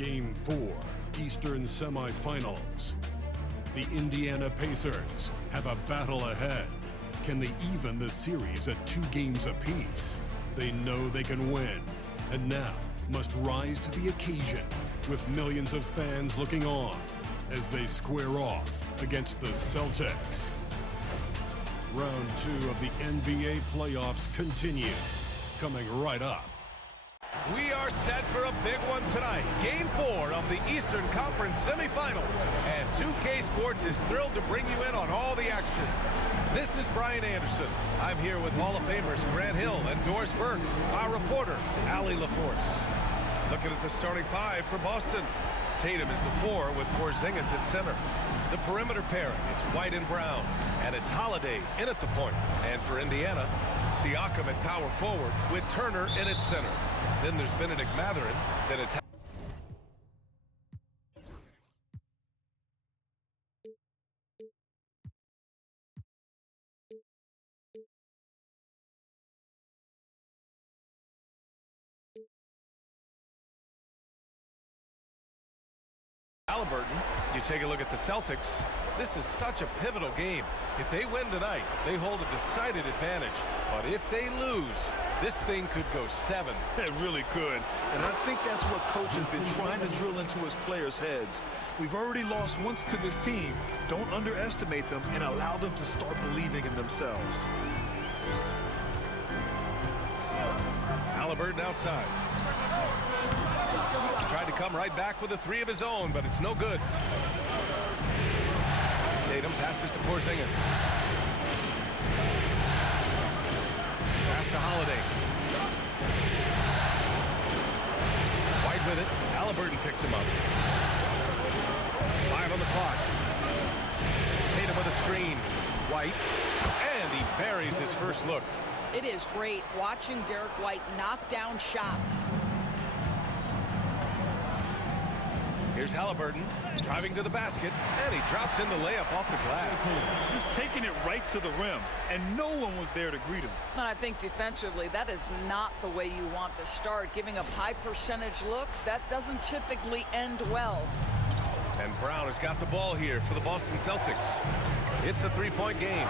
Game 4, Eastern Semifinals. The Indiana Pacers have a battle ahead. Can they even the series at 2 games apiece? They know they can win, and now must rise to the occasion with millions of fans looking on as they square off against the Celtics. Round 2 of the NBA playoffs continue, coming right up. We are set for a big one tonight. Game 4 of the Eastern Conference semifinals. And 2K Sports is thrilled to bring you in on all the action. This is Brian Anderson. I'm here with Hall of Famers Grant Hill and Doris Burke. Our reporter, Allie LaForce. Looking at the starting 5 for Boston. Tatum is the 4 with Porzingis at center. The perimeter pairing, it's White and Brown. And it's Holiday in at the point. And for Indiana, Siakam at power forward with Turner in at center. Then there's Benedict Mathurin. Then it's Halliburton. You take a look at the Celtics. This is such a pivotal game. If they win tonight, they hold a decided advantage. But if they lose, this thing could go 7. It really could. And I think that's what coach has been trying to drill into his players' heads. We've already lost once to this team. Don't underestimate them and allow them to start believing in themselves. Halliburton outside. Tried to come right back with a 3 of his own, but it's no good. Tatum passes to Porzingis. Pass to Holiday. White with it. Halliburton picks him up. 5 on the clock. Tatum with a screen. White. And he buries his first look. It is great watching Derek White knock down shots. Here's Halliburton driving to the basket, and he drops in the layup off the glass. Just taking it right to the rim, and no one was there to greet him. And I think defensively, that is not the way you want to start. Giving up high percentage looks, that doesn't typically end well. And Brown has got the ball here for the Boston Celtics. It's a 3-point game.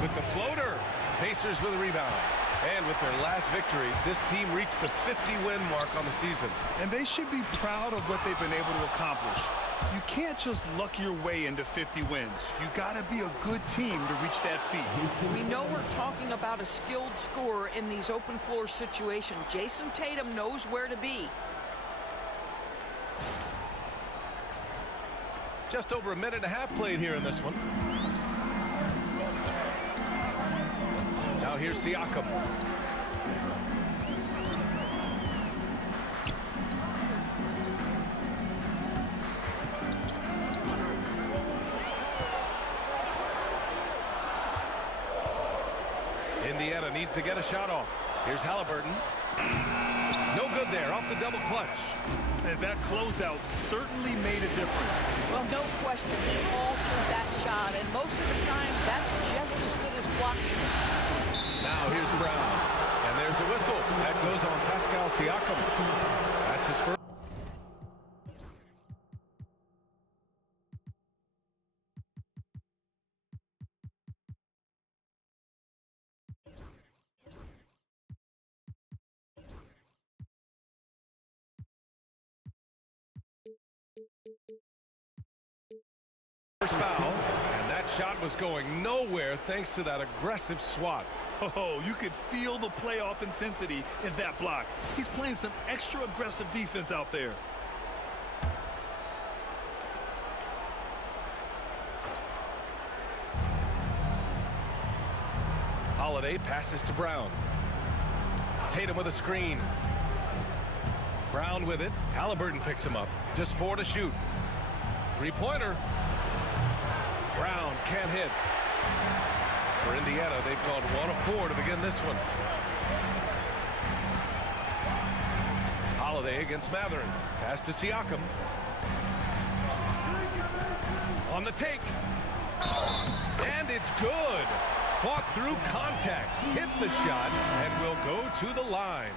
With the floater, Pacers with a rebound. And with their last victory, this team reached the 50-win mark on the season. And they should be proud of what they've been able to accomplish. You can't just luck your way into 50 wins. You got to be a good team to reach that feat. We know we're talking about a skilled scorer in these open floor situations. Jason Tatum knows where to be. Just over a minute and a half played here in this one. Now here's Siakam. Indiana needs to get a shot off. Here's Halliburton. No good there, off the double clutch. And that closeout certainly made a difference. Well, no question, he altered that shot, and most of the time, that's just as good as blocking it. Now here's Brown, and there's a whistle. That goes on Pascal Siakam. That's his first. First foul, and that shot was going nowhere thanks to that aggressive swat. Oh, you could feel the playoff intensity in that block. He's playing some extra aggressive defense out there. Holiday passes to Brown. Tatum with a screen. Brown with it. Halliburton picks him up. Just 4 to shoot. 3-pointer. Brown can't hit. For Indiana, they've gone 1 of 4 to begin this one. Holiday against Mathurin. Pass to Siakam. On the take. And it's good. Fought through contact. Hit the shot and will go to the line.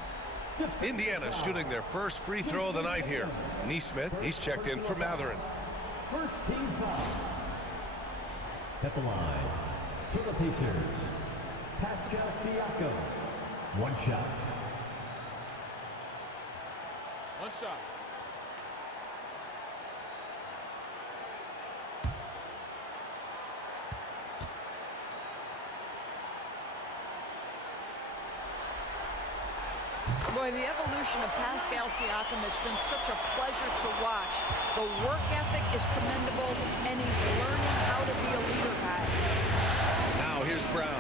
Indiana shooting their first free throw of the night here. Neesmith, he's checked in for Matherin. First team foul. At the line, for the Pacers, Pascal Siakam. One shot. One shot. Boy, the evolution of Pascal Siakam has been such a pleasure to watch. The work ethic is commendable, and he's learning how to be a leader, guys. Now here's Brown.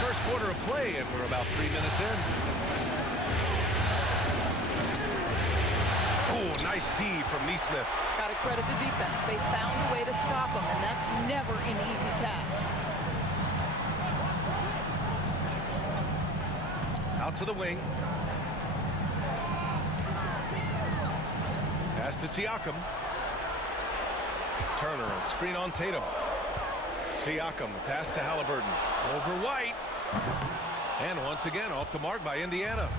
First quarter of play, and we're about 3 minutes in. Oh, nice D from Neesmith. Got to credit the defense. They found a way to stop him, and that's never an easy task. Out to the wing. Pass to Siakam. Turner, a screen on Tatum. Siakam, pass to Halliburton. Over White. And once again, off the mark by Indiana.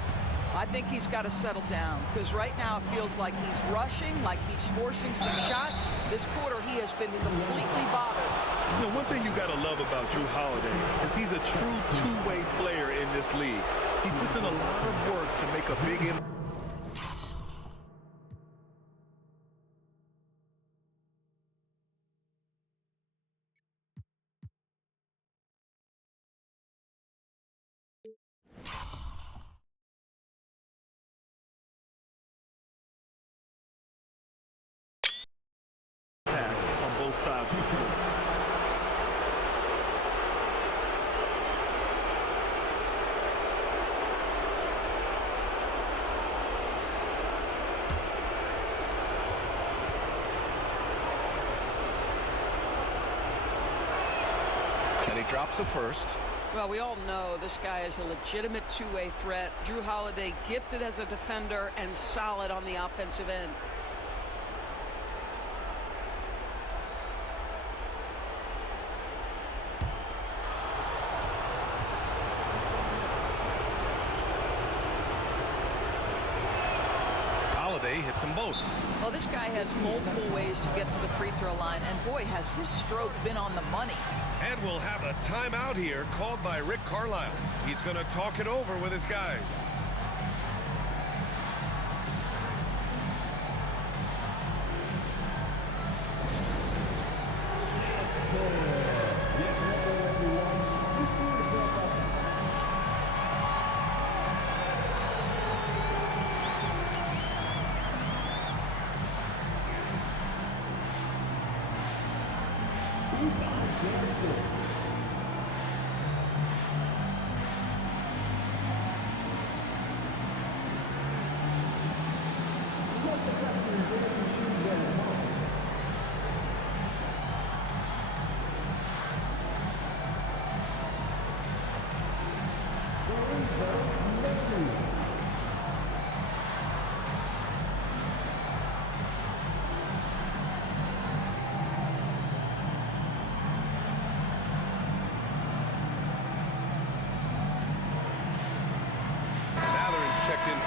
I think he's got to settle down, because right now it feels like he's rushing, like he's forcing some shots. This quarter, he has been completely bothered. You know, one thing you got to love about Jrue Holiday is he's a true two-way player in this league. He puts in a lot of work to make a big impact. On both sides of the floor. And he drops the first. Well, we all know this guy is a legitimate two-way threat. Jrue Holiday gifted as a defender and solid on the offensive end. Holiday hits them both. Well, this guy has multiple ways to get to the free throw line, and boy, has his stroke been on the money. And we'll have a timeout here called by Rick Carlisle. He's going to talk it over with his guys.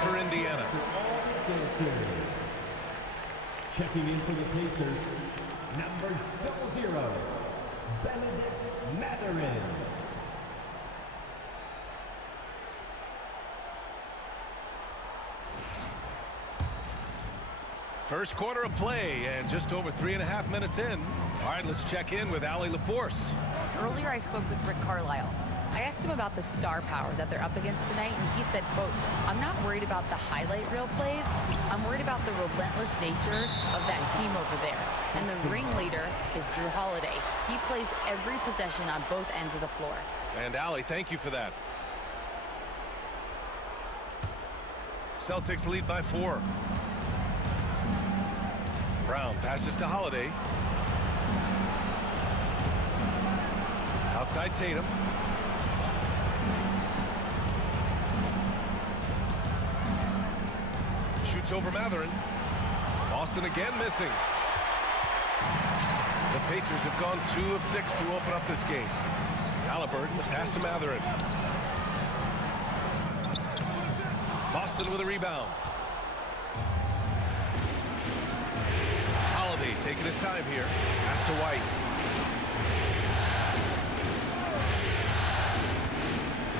For Indiana. Checking in for the Pacers, number 00, Benedict Matherin. First quarter of play, and just over 3.5 minutes in. All right, let's check in with Allie LaForce. Earlier, I spoke with Rick Carlisle. I asked him about the star power that they're up against tonight, and he said, quote, "I'm not worried about the highlight reel plays. I'm worried about the relentless nature of that team over there. And the ringleader is Jrue Holiday. He plays every possession on both ends of the floor." And Allie, thank you for that. Celtics lead by 4. Brown passes to Holiday. Outside Tatum. Shoots over Matherin. Boston again missing. The Pacers have gone 2 of 6 to open up this game. Halliburton, the pass to Matherin. Boston with a rebound. Holiday taking his time here. Pass to White.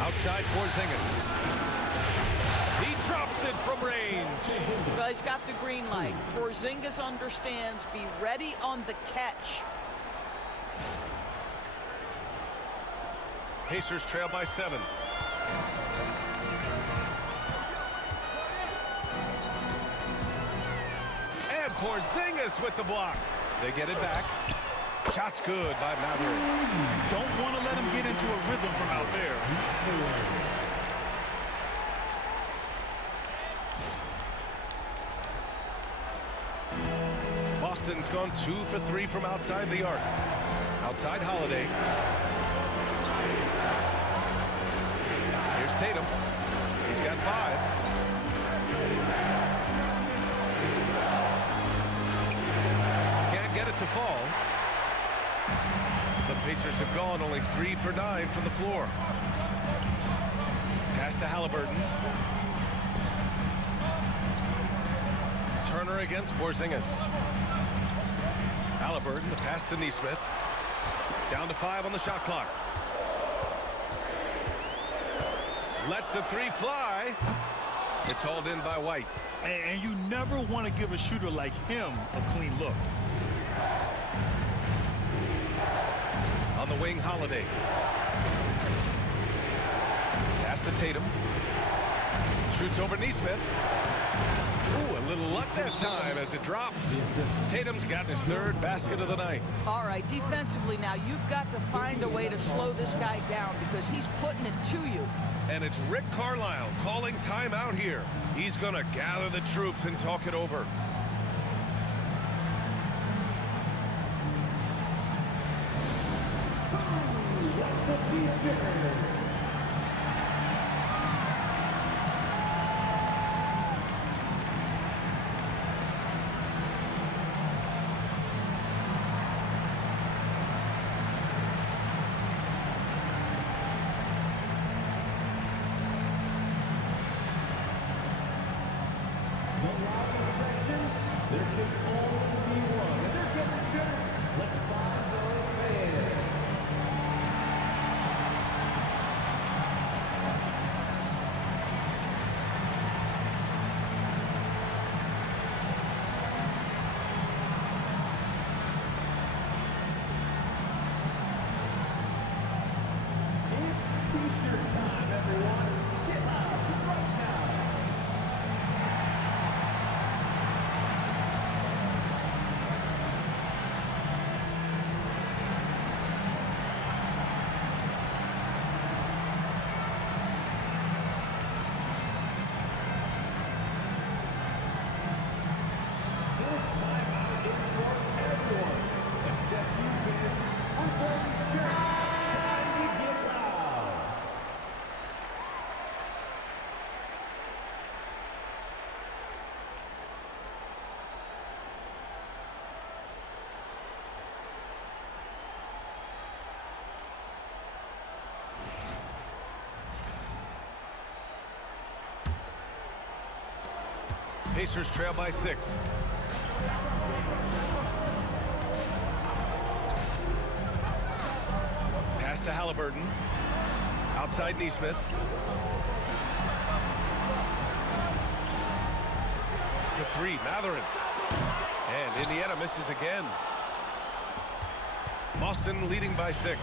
Outside Porzingis. He drops it from range. Well, he's got the green light. Porzingis understands. Be ready on the catch. Pacers trail by 7. And Porzingis with the block. They get it back. Shot's good by Matherin. Don't want to let him get into a rhythm from out there. Boston's gone 2 for 3 from outside the arc. Outside Holiday. Here's Tatum. He's got 5. Can't get it to fall. The Pacers have gone only 3 for 9 from the floor. Pass to Halliburton. Turner against Porzingis. Halliburton, the pass to Nesmith. Down to 5 on the shot clock. Lets a 3 fly. It's hauled in by White. And you never want to give a shooter like him a clean look. On the wing, Holiday. Pass to Tatum. Shoots over Nesmith. Ooh, a little luck that time as it drops. Tatum's got his 3rd basket of the night. All right, defensively now, you've got to find a way to slow this guy down because he's putting it to you. And it's Rick Carlisle calling timeout here. He's going to gather the troops and talk it over. Pacers trail by 6. Pass to Halliburton. Outside Nesmith. To 3, Matherin. And Indiana misses again. Boston leading by 6.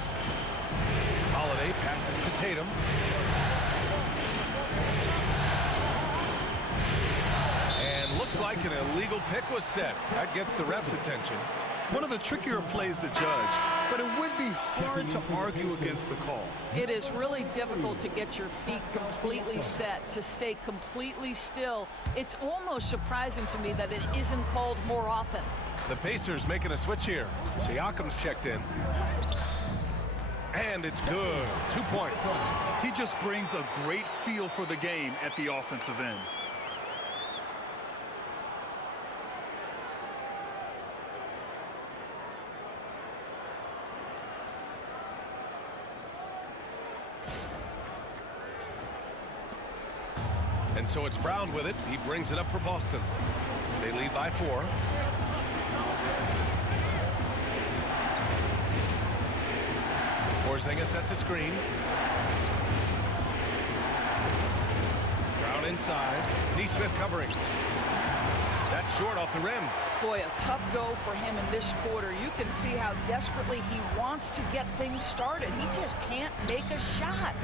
Holiday passes to Tatum. And looks like an illegal pick was set. That gets the ref's attention. One of the trickier plays to judge, but it would be hard to argue against the call. It is really difficult to get your feet completely set, to stay completely still. It's almost surprising to me that it isn't called more often. The Pacers making a switch here. Siakam's checked in. And it's good. 2 points. He just brings a great feel for the game at the offensive end. And so it's Brown with it. He brings it up for Boston. They lead by 4. Porzingis sets a screen. Brown inside. Neesmith covering. That's short off the rim. Boy, a tough go for him in this quarter. You can see how desperately he wants to get things started. He just can't make a shot.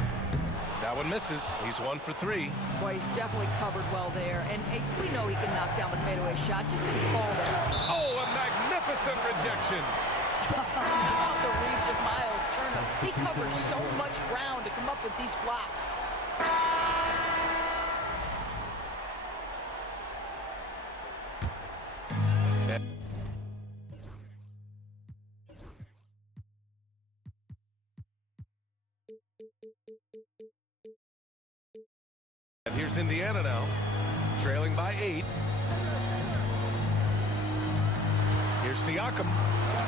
That one misses. He's 1 for 3. Boy, he's definitely covered well there. And hey, we know he can knock down the fadeaway shot. Just didn't fall there. Oh, a magnificent rejection. How about the reach of Miles Turner? He covers so much ground to come up with these blocks. And here's Indiana now, trailing by 8. Here's Siakam.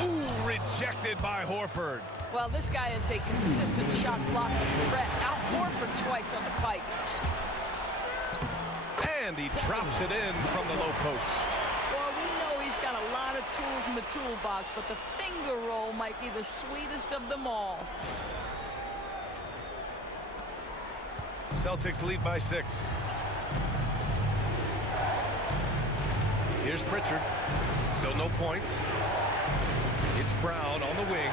Ooh, rejected by Horford. Well, this guy is a consistent shot blocking threat. Out Horford twice on the pipes. And he drops it in from the low post. Well, we know he's got a lot of tools in the toolbox, but the finger roll might be the sweetest of them all. Celtics lead by 6. Here's Pritchard. Still no points. It's Brown on the wing.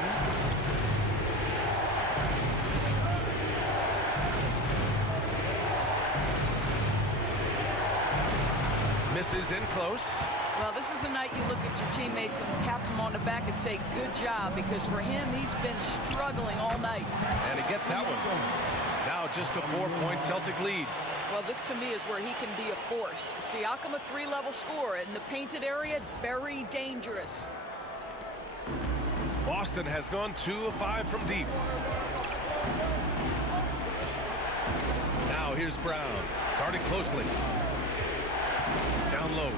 Misses in close. Well, this is the night you look at your teammates and tap them on the back and say, good job, because for him, he's been struggling all night. And he gets that one. Now just a 4-point Celtic lead. Well, this to me is where he can be a force. Siakam, a 3-level scorer in the painted area, very dangerous. Boston has gone 2 of 5 from deep. Now here's Brown, guarded closely. Down low.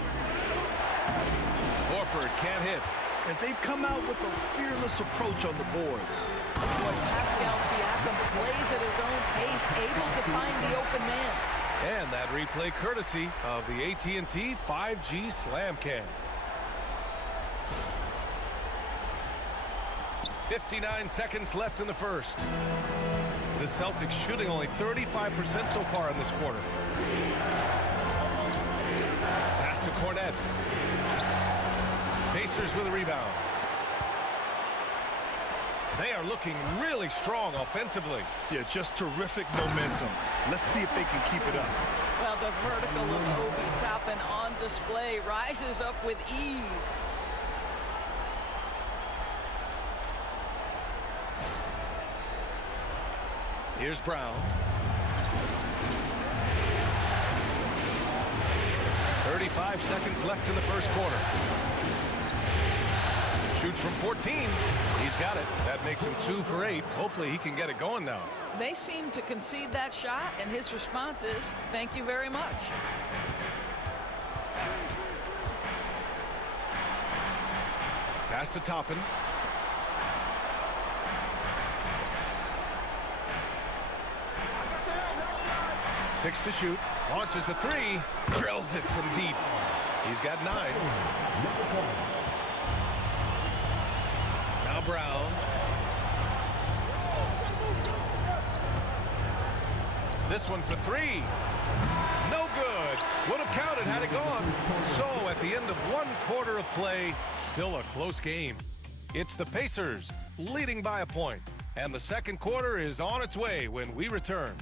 Horford can't hit. And they've come out with a fearless approach on the boards. Boy, Pascal Siakam plays at his own pace, able to find the open man. And that replay courtesy of the AT&T 5G Slam Cam. 59 seconds left in the first. The Celtics shooting only 35% so far in this quarter. Pass to Cornet. Pacers with a rebound. They are looking really strong offensively. Yeah, just terrific momentum. Let's see if they can keep it up. Well, the vertical of Obi Toppin on display rises up with ease. Here's Brown. 35 seconds left in the first quarter. Shoots from 14. He's got it. That makes him 2 for 8. Hopefully he can get it going now. They seem to concede that shot, and his response is, thank you very much. Pass to Toppin. Six to shoot. Launches a 3. Drills it from deep. He's got 9. Now Brown. This one for 3. No good. Would have counted had it gone. So at the end of 1 quarter of play, still a close game. It's the Pacers leading by a point. And the second quarter is on its way when we return.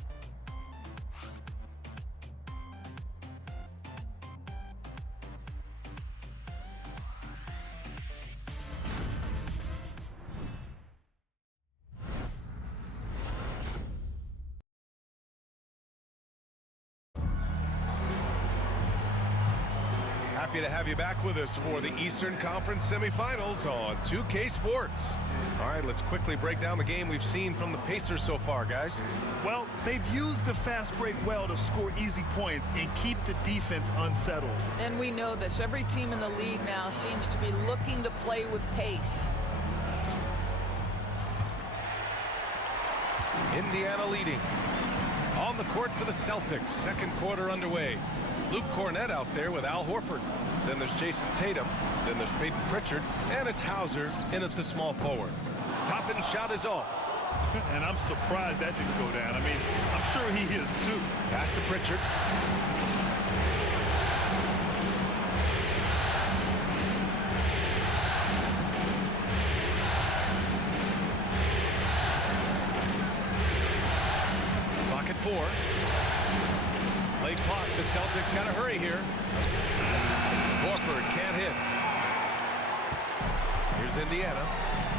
Happy to have you back with us for the Eastern Conference semifinals on 2K Sports. All right, let's quickly break down the game we've seen from the Pacers so far, guys. Well, they've used the fast break well to score easy points and keep the defense unsettled. And we know this. Every team in the league now seems to be looking to play with pace. Indiana leading. On the court for the Celtics, second quarter underway. Luke Cornett out there with Al Horford. Then there's Jason Tatum. Then there's Peyton Pritchard. And it's Hauser in at the small forward. Toppin shot is off. And I'm surprised that didn't go down. I mean, I'm sure he is too. Pass to Pritchard. Clock at 4. Late clock. The Celtics got to hurry here. Horford can't hit. Here's Indiana.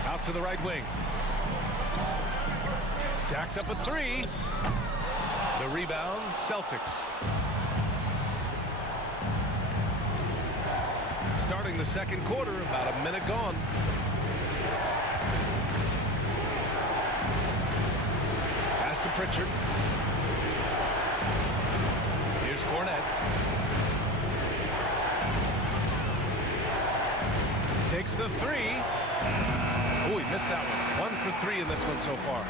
Out to the right wing. Jacks up a 3. The rebound, Celtics. Starting the second quarter, about a minute gone. Pass to Pritchard. Here's Cornett. Takes the 3. Oh, he missed that one. 1 for 3 in this one so far.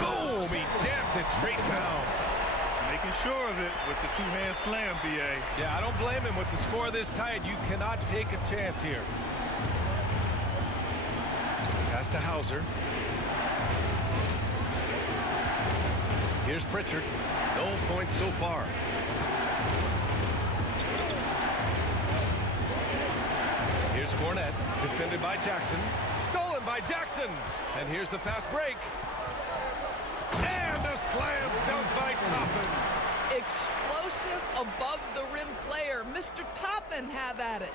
Boom! He jams it straight down. Making sure of it with the two-hand slam, B.A. Yeah, I don't blame him. With the score this tight, you cannot take a chance here. Pass to Hauser. Here's Pritchard. No points so far. Here's Cornett, defended by Jackson. Stolen by Jackson. And here's the fast break. And a slam dunk by Toppin. Explosive above the rim player. Mr. Toppin, have at it.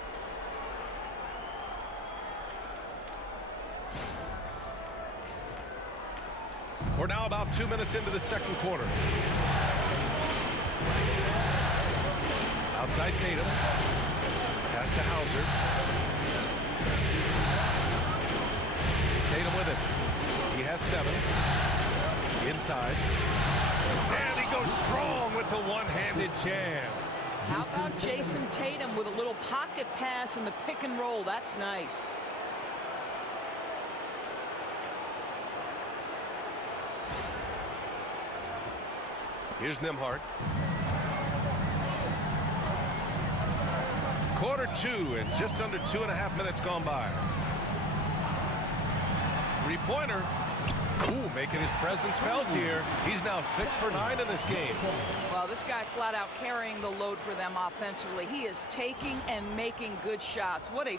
We're now about 2 minutes into the second quarter. Outside Tatum. Pass to Hauser. Tatum with it. He has 7. Inside. And he goes strong with the one-handed jam. How about Jason Tatum with a little pocket pass in the pick and roll? That's nice. Here's Nembhard. Quarter 2 and just under 2.5 minutes gone by. Three-pointer. Ooh, making his presence felt here. He's now 6 for 9 in this game. Well, this guy flat out carrying the load for them offensively. He is taking and making good shots. What a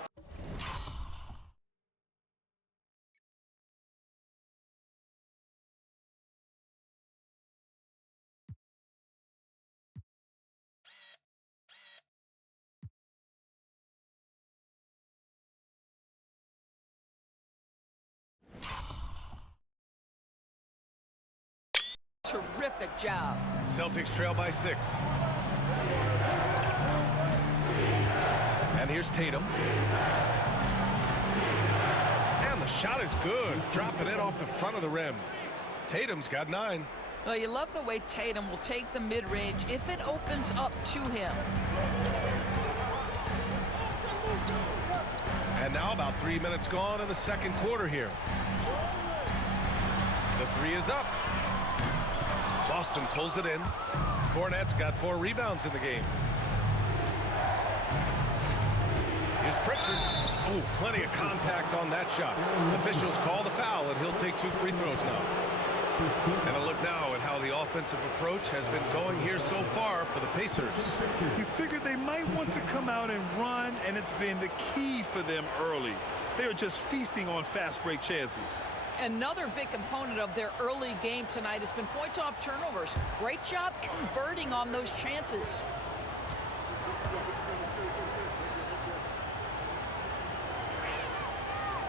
terrific job. Celtics trail by 6. And here's Tatum. And the shot is good. Dropping it off the front of the rim. Tatum's got 9. Well, you love the way Tatum will take the mid-range if it opens up to him. And now about 3 minutes gone in the second quarter here. The 3 is up. Boston pulls it in. Cornett's got 4 rebounds in the game. Here's Pritchard. Ooh, plenty of contact on that shot. Officials call the foul, and he'll take 2 free throws now. And a look now at how the offensive approach has been going here so far for the Pacers. You figured they might want to come out and run, and it's been the key for them early. They are just feasting on fast break chances. Another big component of their early game tonight has been points off turnovers. Great job converting on those chances.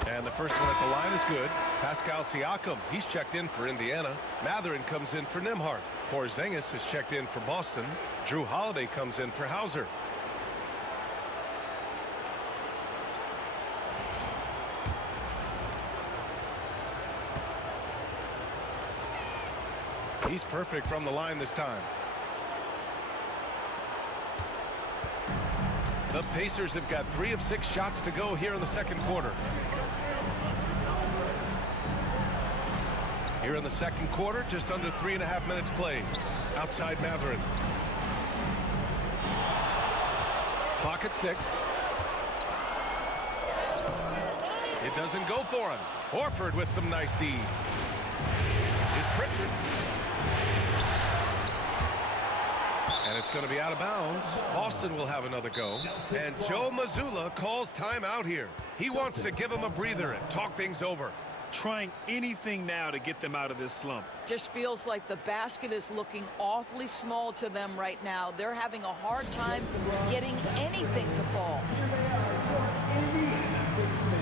And the first one at the line is good. Pascal Siakam, he's checked in for Indiana. Mathurin comes in for Nembhard. Porzingis has checked in for Boston. Drew Holiday comes in for Hauser. He's perfect from the line this time. The Pacers have got 3 of 6 shots to go here in the second quarter. Here in the second quarter, just under 3.5 minutes played. Outside Matherin. Clock at 6. It doesn't go for him. Horford with some nice D. Here's Pritchard. And it's going to be out of bounds. Boston will have another go. And Joe Mazzulla calls timeout here. He wants to give him a breather and talk things over. Trying anything now to get them out of this slump. Just feels like the basket is looking awfully small to them right now. They're having a hard time getting anything to fall. Here they are, your Indiana Pacers.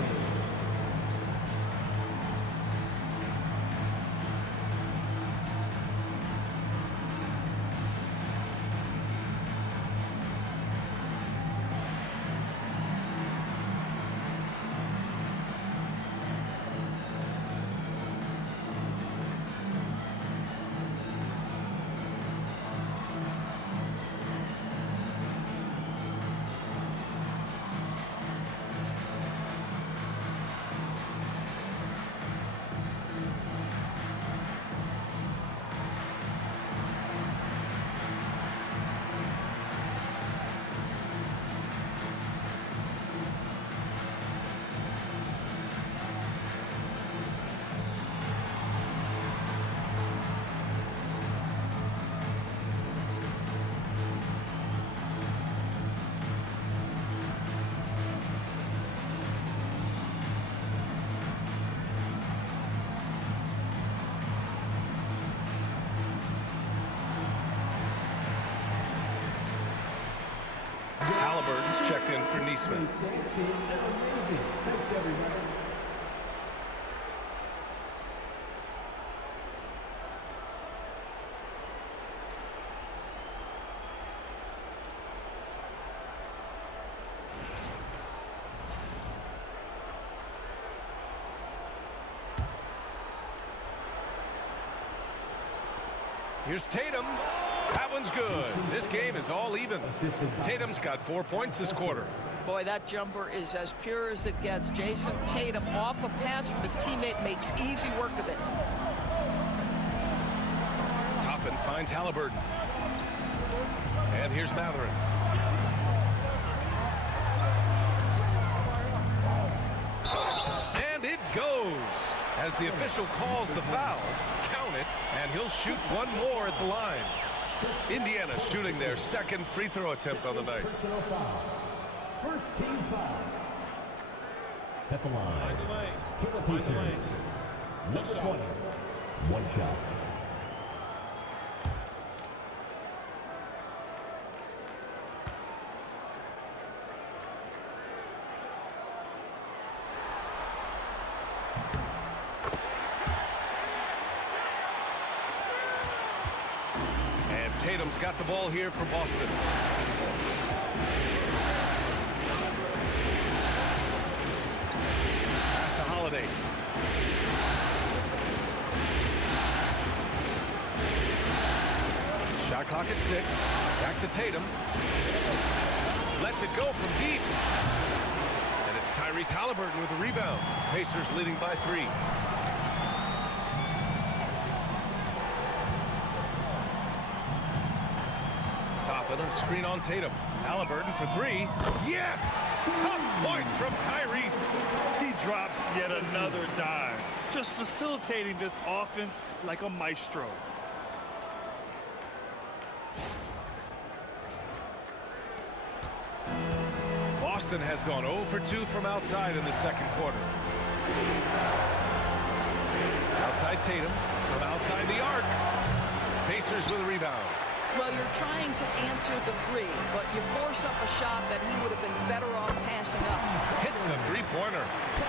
Halliburton's checked in for Neesmith. Thanks, team. They're amazing. Thanks, everybody. Here's Tatum. That one's good. This game is all even. Tatum's got 4 points this quarter. Boy, that jumper is as pure as it gets. Jason Tatum off a pass from his teammate makes easy work of it. Toppin finds Halliburton. And here's Matherin. And it goes. As the official calls the foul, count it, and he'll shoot one more at the line. Indiana shooting their second free throw attempt on the night. Personal foul. First team foul. At the line. For the Pacers. Number 20. One shot. Tatum's got the ball here for Boston. Pass to Holiday. Shot clock at 6. Back to Tatum. Lets it go from deep. And it's Tyrese Halliburton with the rebound. Pacers leading by 3. A screen on Tatum. Halliburton for 3. Yes! Tough points from Tyrese. He drops yet another dime. Just facilitating this offense like a maestro. Boston has gone 0 for 2 from outside in the second quarter. Outside Tatum. From outside the arc. Pacers with a rebound. Well, you're trying to answer the 3, but you force up a shot that he would have been better off passing up. Hits the three-pointer.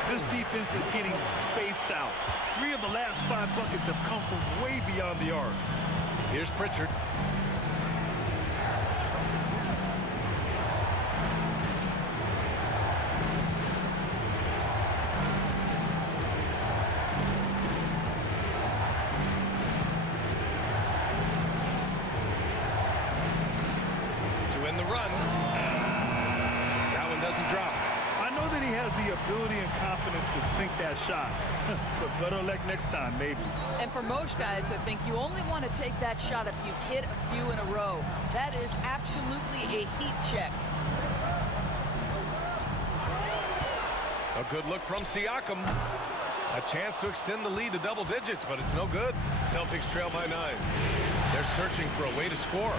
This defense is getting spaced out. 3 of the last 5 buckets have come from way beyond the arc. Here's Pritchard. The ability and confidence to to sink that shot. But better luck next time, maybe. And for most guys, I think you only want to take that shot if you've hit a few in a row. That is absolutely a heat check. A good look from Siakam. A chance to extend the lead to double digits, but it's no good. Celtics trail by 9. They're searching for a way to score.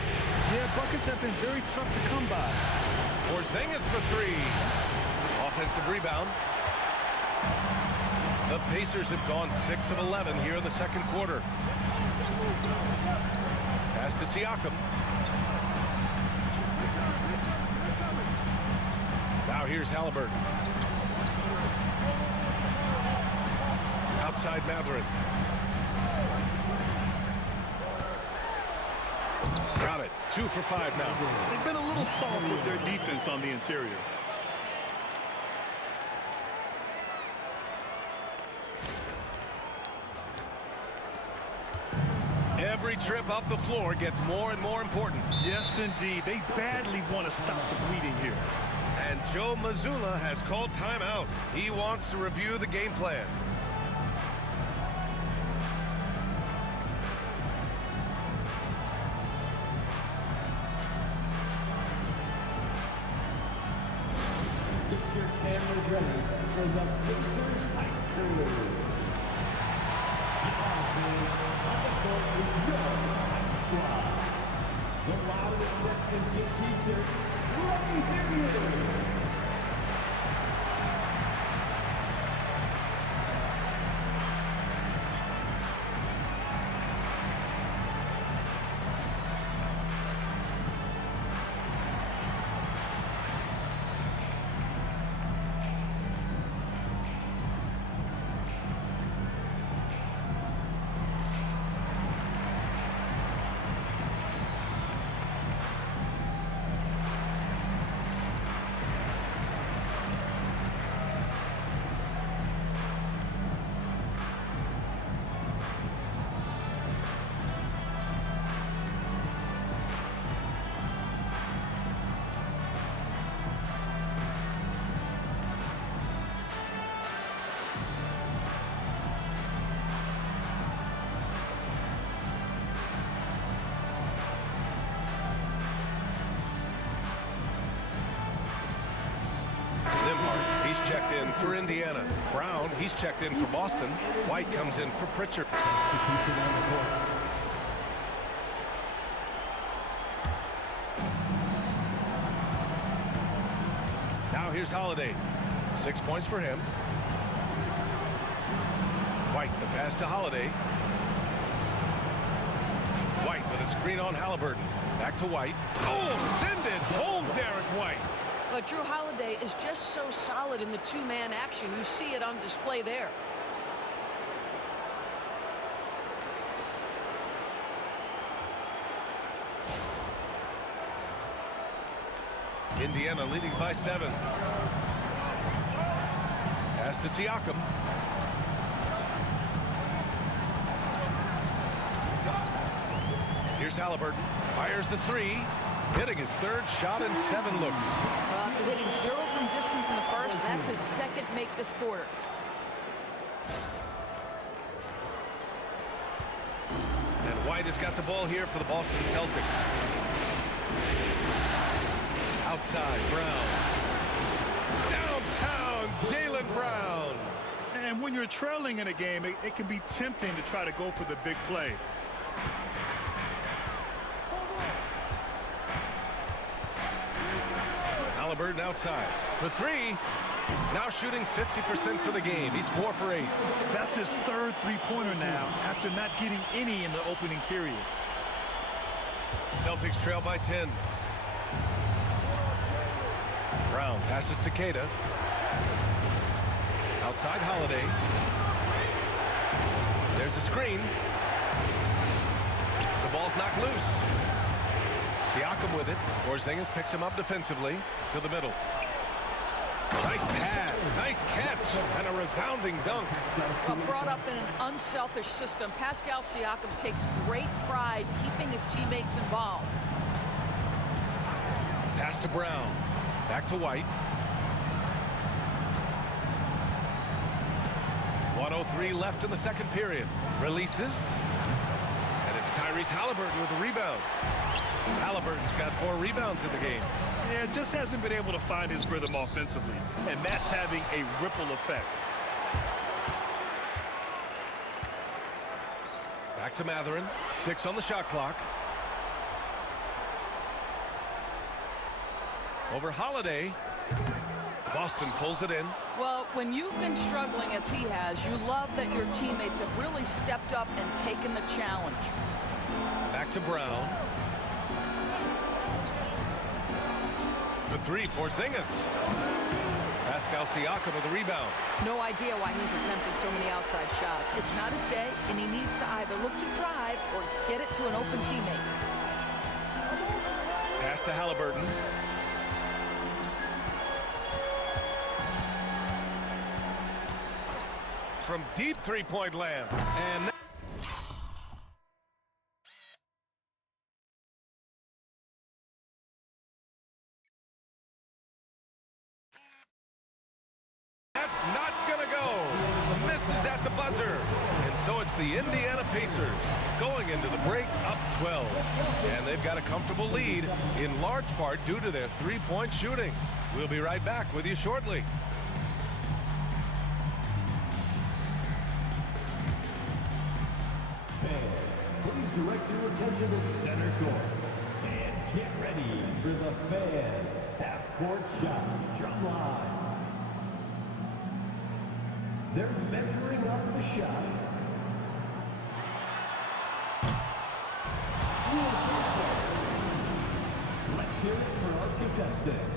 Yeah, buckets have been very tough to come by. Porzingis for 3. Offensive rebound. The Pacers have gone 6 of 11 here in the second quarter. Pass to Siakam. Now here's Halliburton. Outside Matherin. Got it. 2 for 5 now. They've been a little soft with their defense on the interior. Every trip up the floor gets more and more important. Yes, indeed. They badly want to stop the bleeding here. And Joe Mazzulla has called timeout. He wants to review the game plan. Get your cameras ready for the Pacers High School. The loudest sections get t-shirts right here. He's checked in for Indiana. Brown, he's checked in for Boston. White comes in for Pritchard. Now here's Holiday. 6 points for him. White, the pass to Holiday. White with a screen on Halliburton. Back to White. Oh, send it home, Derek White. But Drew Holiday is just so solid in the two-man action. You see it on display there. Indiana leading by 7. Pass to Siakam. Here's Halliburton. Fires the 3. Hitting his 3rd shot in 7 looks. Well, after hitting 0 from distance in the first, that's his 2nd make this quarter. And White has got the ball here for the Boston Celtics. Outside, Brown. Downtown, Jaylen Brown. And when you're trailing in a game, it can be tempting to try to go for the big play. Halliburton outside for 3. Now shooting 50% for the game. He's 4 for 8. That's his 3rd three-pointer now after not getting any in the opening period. Celtics trail by 10. Brown passes to Queta. Outside Holiday. There's a screen. The ball's knocked loose. Siakam with it. Porzingis picks him up defensively to the middle. Nice pass, nice catch, and a resounding dunk. Well, brought up in an unselfish system, Pascal Siakam takes great pride keeping his teammates involved. Pass to Brown. Back to White. 1:03 left in the second period. Releases. And it's Tyrese Halliburton with the rebound. Halliburton's got 4 rebounds in the game. Yeah, just hasn't been able to find his rhythm offensively, and that's having a ripple effect. Back to Mathurin. 6 on the shot clock. Over Holiday. Boston pulls it in. Well, when you've been struggling as he has, you love that your teammates have really stepped up and taken the challenge. Back to Brown. For 3, Porzingis. Pascal Siakam with the rebound. No idea why he's attempting so many outside shots. It's not his day, and he needs to either look to drive or get it to an open teammate. Pass to Halliburton. From deep three-point land. And that's not gonna go. Misses at the buzzer. And so it's the Indiana Pacers going into the break up 12. And they've got a comfortable lead in large part due to their three-point shooting. We'll be right back with you shortly. Please direct your attention to center court and get ready for the fan half-court shot drum line. They're measuring up the shot. Let's hear it for our contestant.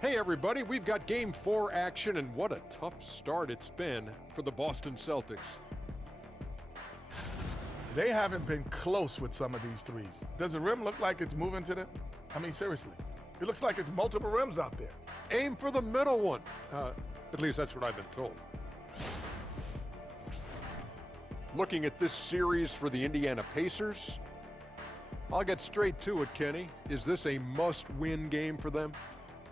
Hey everybody, we've got Game 4 action, and what a tough start it's been for the Boston Celtics. They haven't been close with some of these threes. Does the rim look like it's moving to them? I mean, seriously. It looks like it's multiple rims out there. Aim for the middle one. At least that's what I've been told. Looking at this series for the Indiana Pacers, I'll get straight to it, Kenny. Is this a must-win game for them?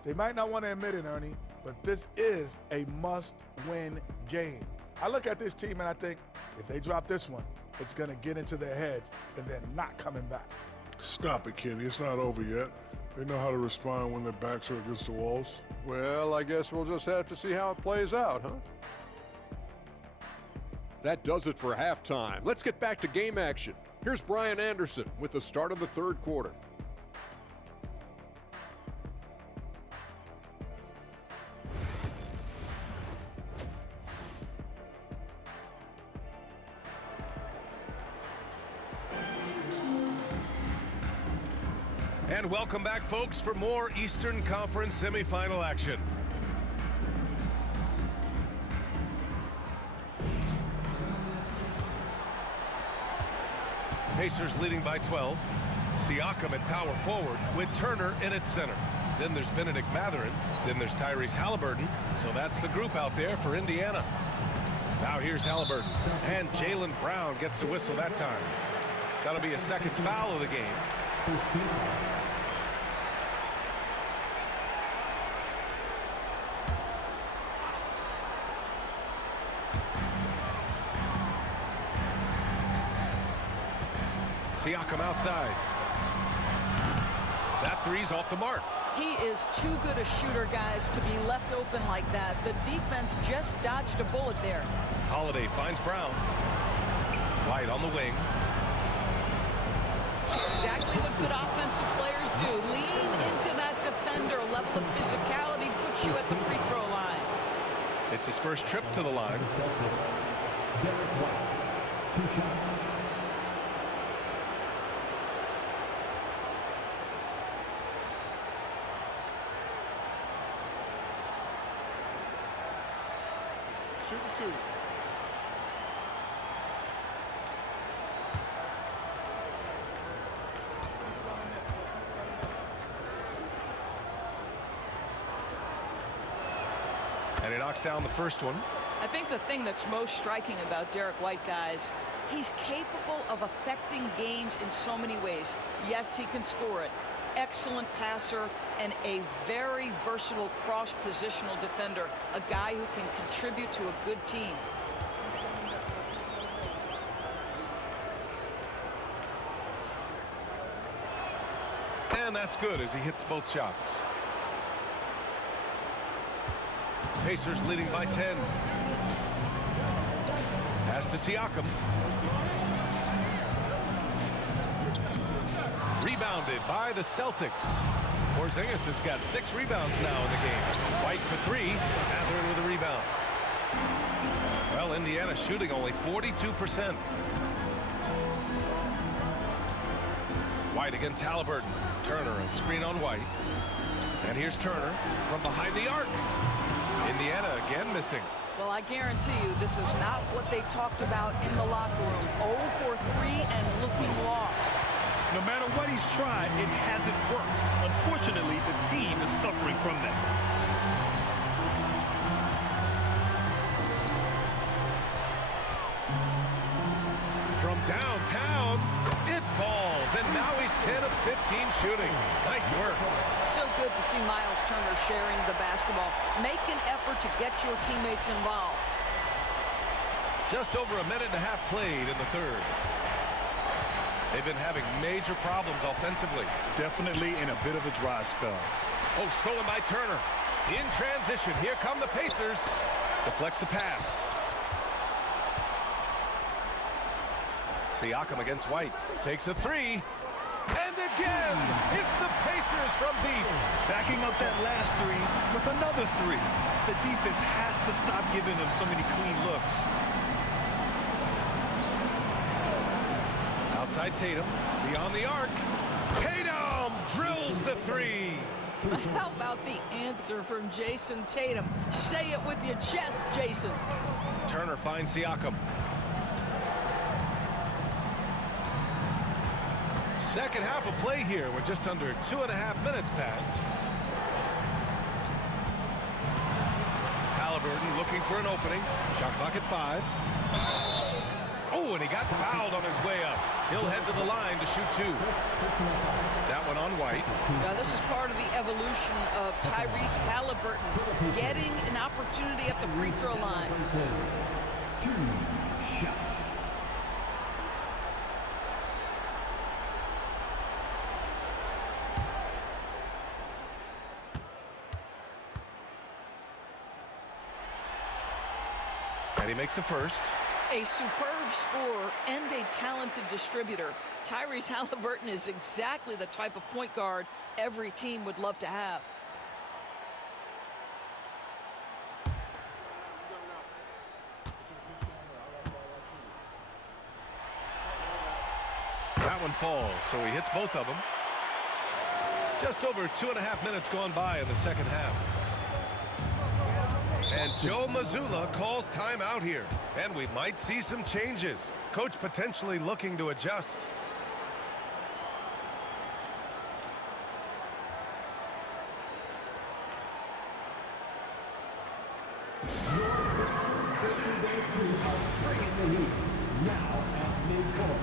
They might not want to admit it, Ernie, but this is a must-win game. I look at this team and I think if they drop this one, it's going to get into their heads and they're not coming back. Stop it, Kenny. It's not over yet. They know how to respond when their backs are against the walls. Well, I guess we'll just have to see how it plays out, huh? That does it for halftime. Let's get back to game action. Here's Brian Anderson with the start of the third quarter. And welcome back, folks, for more Eastern Conference semifinal action. Pacers leading by 12. Siakam at power forward with Turner in at center. Then there's Benedict Mathurin. Then there's Tyrese Halliburton. So that's the group out there for Indiana. Now here's Halliburton. And Jaylen Brown gets the whistle that time. That'll be a second foul of the game. Siakam outside. That three's off the mark. He is too good a shooter, guys, to be left open like that. The defense just dodged a bullet there. Holiday finds Brown. White on the wing. Exactly what good offensive players do. Lean into that defender. A level of physicality puts you at the free throw line. It's his first trip to the line. Derek White, 2 shots. Shooting 2. And he knocks down the first one. I think the thing that's most striking about Derek White, guys, He's capable of affecting games in so many ways. Yes, he can score it. Excellent passer and a very versatile cross-positional defender, a guy who can contribute to a good team. And that's good as he hits both shots. Pacers leading by 10. Pass to Siakam. Rebounded by the Celtics. Porzingis has got 6 rebounds now in the game. White for 3. Catherine with a rebound. Well, Indiana shooting only 42%. White against Halliburton. Turner, a screen on White. And here's Turner from behind the arc. Indiana again missing. Well, I guarantee you this is not what they talked about in the locker room. 0 for 3 and looking lost. No matter what he's tried, it hasn't worked. Unfortunately, the team is suffering from that. From downtown, it falls, and now he's 10 of 15 shooting. Nice work. So good to see Miles Turner sharing the basketball. Make an effort to get your teammates involved. Just over a minute and a half played in the third. They've been having major problems offensively. Definitely in a bit of a dry spell. Oh, stolen by Turner. In transition, here come the Pacers. Deflects the pass. Siakam against White. Takes a 3. And again, it's the Pacers from deep. Backing up that last 3 with another 3. The defense has to stop giving them so many clean looks. Outside Tatum, beyond the arc. Tatum drills the 3. How about the answer from Jason Tatum? Say it with your chest, Jason. Turner finds Siakam. Second half of play here. We're just under 2.5 minutes past. Halliburton looking for an opening. Shot clock at 5. Oh, and he got fouled on his way up. He'll head to the line to shoot 2. That one on White. Now, this is part of the evolution of Tyrese Halliburton getting an opportunity at the free throw line. 2 shots. And he makes a first. A superb scorer and a talented distributor. Tyrese Halliburton is exactly the type of point guard every team would love to have. That one falls, so he hits both of them. Just over 2.5 minutes gone by in the second half. And Joe Mazzulla calls timeout here. And we might see some changes. Coach potentially looking to adjust. Now at midcourt.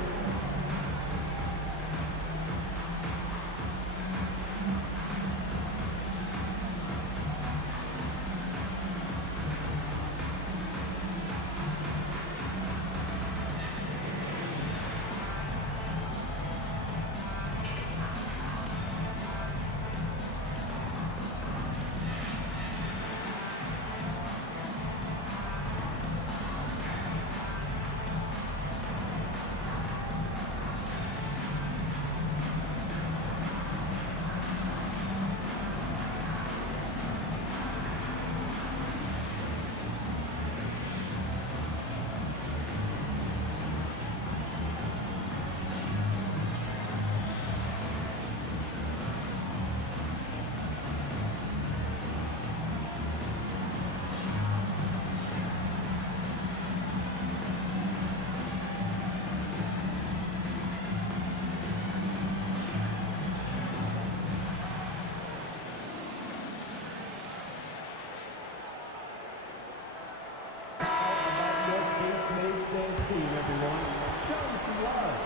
Shows some love.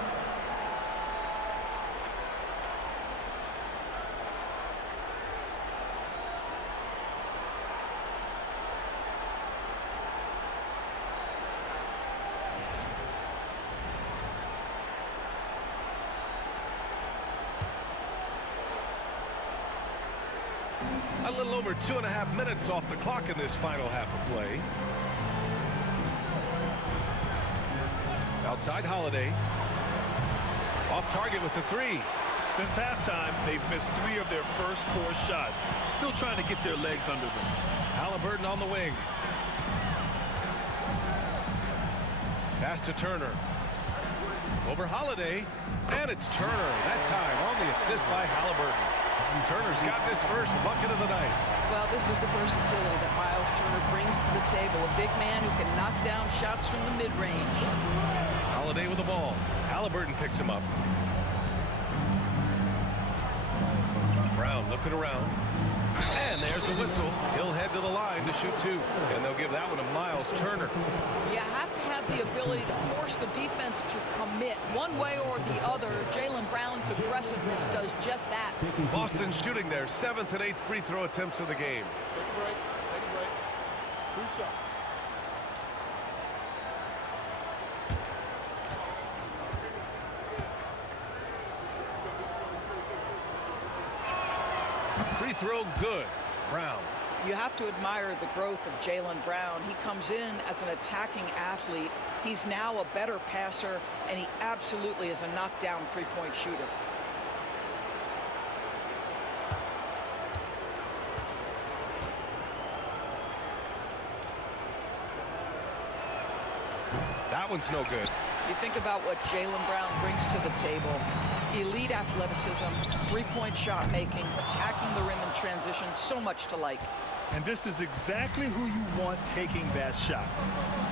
A little over 2.5 minutes off the clock in this final half of play. Outside Holiday. Off target with the three. Since halftime, they've missed 3 of their first 4 shots. Still trying to get their legs under them. Halliburton on the wing. Pass to Turner. Over Holiday. And it's Turner that time on the assist by Halliburton. Turner's got this first bucket of the night. Well, this is the versatility that Miles Turner brings to the table. A big man who can knock down shots from the mid-range. Holiday with the ball. Halliburton picks him up. Brown looking around. And there's a whistle. He'll head to the line to shoot 2. And they'll give that one to Miles Turner. You have to have the ability to force the defense to commit one way or the other. Jaylen Brown's aggressiveness does just that. Boston shooting their 7th and 8th free throw attempts of the game. Take a break. Take a break. 2 shots. Free throw good. Brown. You have to admire the growth of Jaylen Brown. He comes in as an attacking athlete. He's now a better passer, and he absolutely is a knockdown three-point shooter. That one's no good. You think about what Jaylen Brown brings to the table. Elite athleticism, three-point shot making, attacking the rim in transition, so much to like. And this is exactly who you want taking that shot.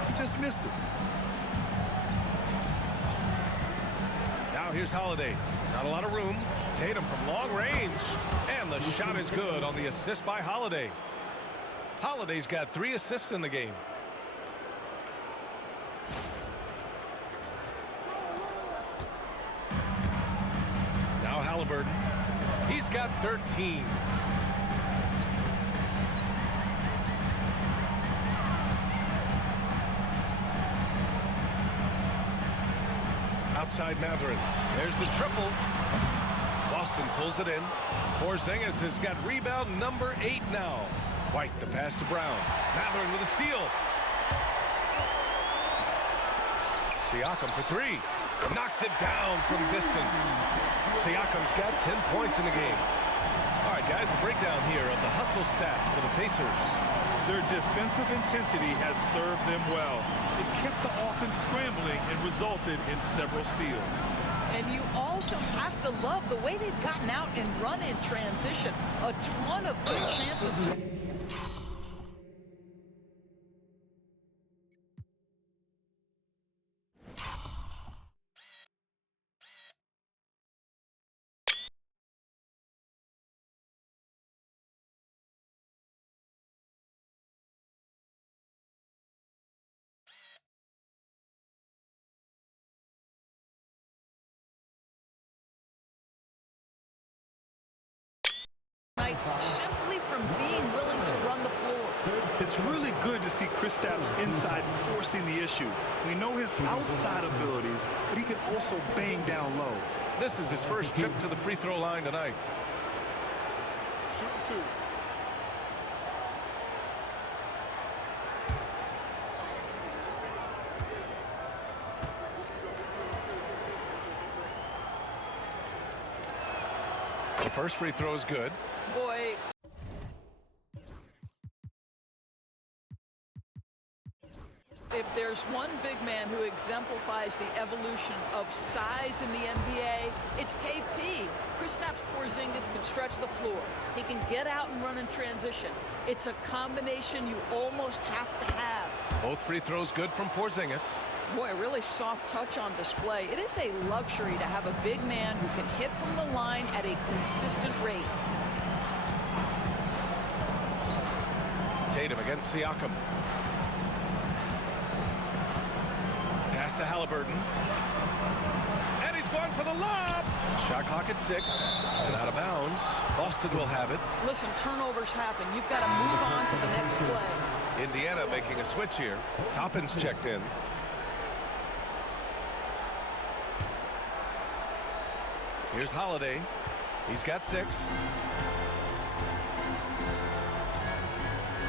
He just missed it. Now here's Holiday. Not a lot of room. Tatum from long range. And the shot is good on the assist by Holiday. Holiday's got 3 assists in the game. Now Halliburton. He's got 13. Outside Matherin. There's the triple. Boston pulls it in. Porzingis has got rebound number 8 now. White the pass to Brown. Matherin with a steal. Siakam for 3. Knocks it down from distance. Siakam's got 10 points in the game. All right, guys, a breakdown here of the hustle stats for the Pacers. Their defensive intensity has served them well. It kept the offense scrambling and resulted in several steals. And you also have to love the way they've gotten out and run in transition. A ton of good chances to... simply from being willing to run the floor. It's really good to see Kristaps inside forcing the issue. We know his outside abilities, but he can also bang down low. This is his first trip to the free throw line tonight. Shooting 2. The first free throw is good. Boy. If there's one big man who exemplifies the evolution of size in the NBA, it's KP. Kristaps Porzingis can stretch the floor. He can get out and run in transition. It's a combination you almost have to have. Both free throws good from Porzingis. Boy, a really soft touch on display. It is a luxury to have a big man who can hit from the line at a consistent rate. Tatum against Siakam. Pass to Halliburton. And he's going for the lob. Shot clock at 6 and out of bounds. Boston will have it. Listen, turnovers happen. You've got to move on to the next play. Indiana making a switch here. Toppin's checked in. Here's Holiday. He's got 6.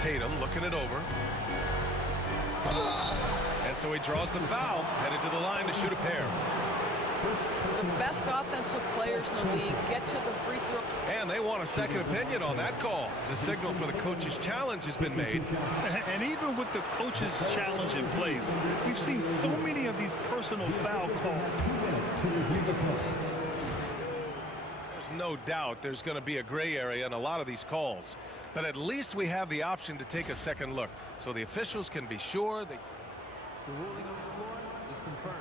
Tatum looking it over. And so he draws the foul, headed to the line to shoot a pair. The best offensive players in the league get to the free throw. And they want a second opinion on that call. The signal for the coach's challenge has been made. And even with the coach's challenge in place, we've seen so many of these personal foul calls. There's no doubt there's going to be a gray area in a lot of these calls. But at least we have the option to take a second look, so the officials can be sure they... The ruling on the floor is confirmed.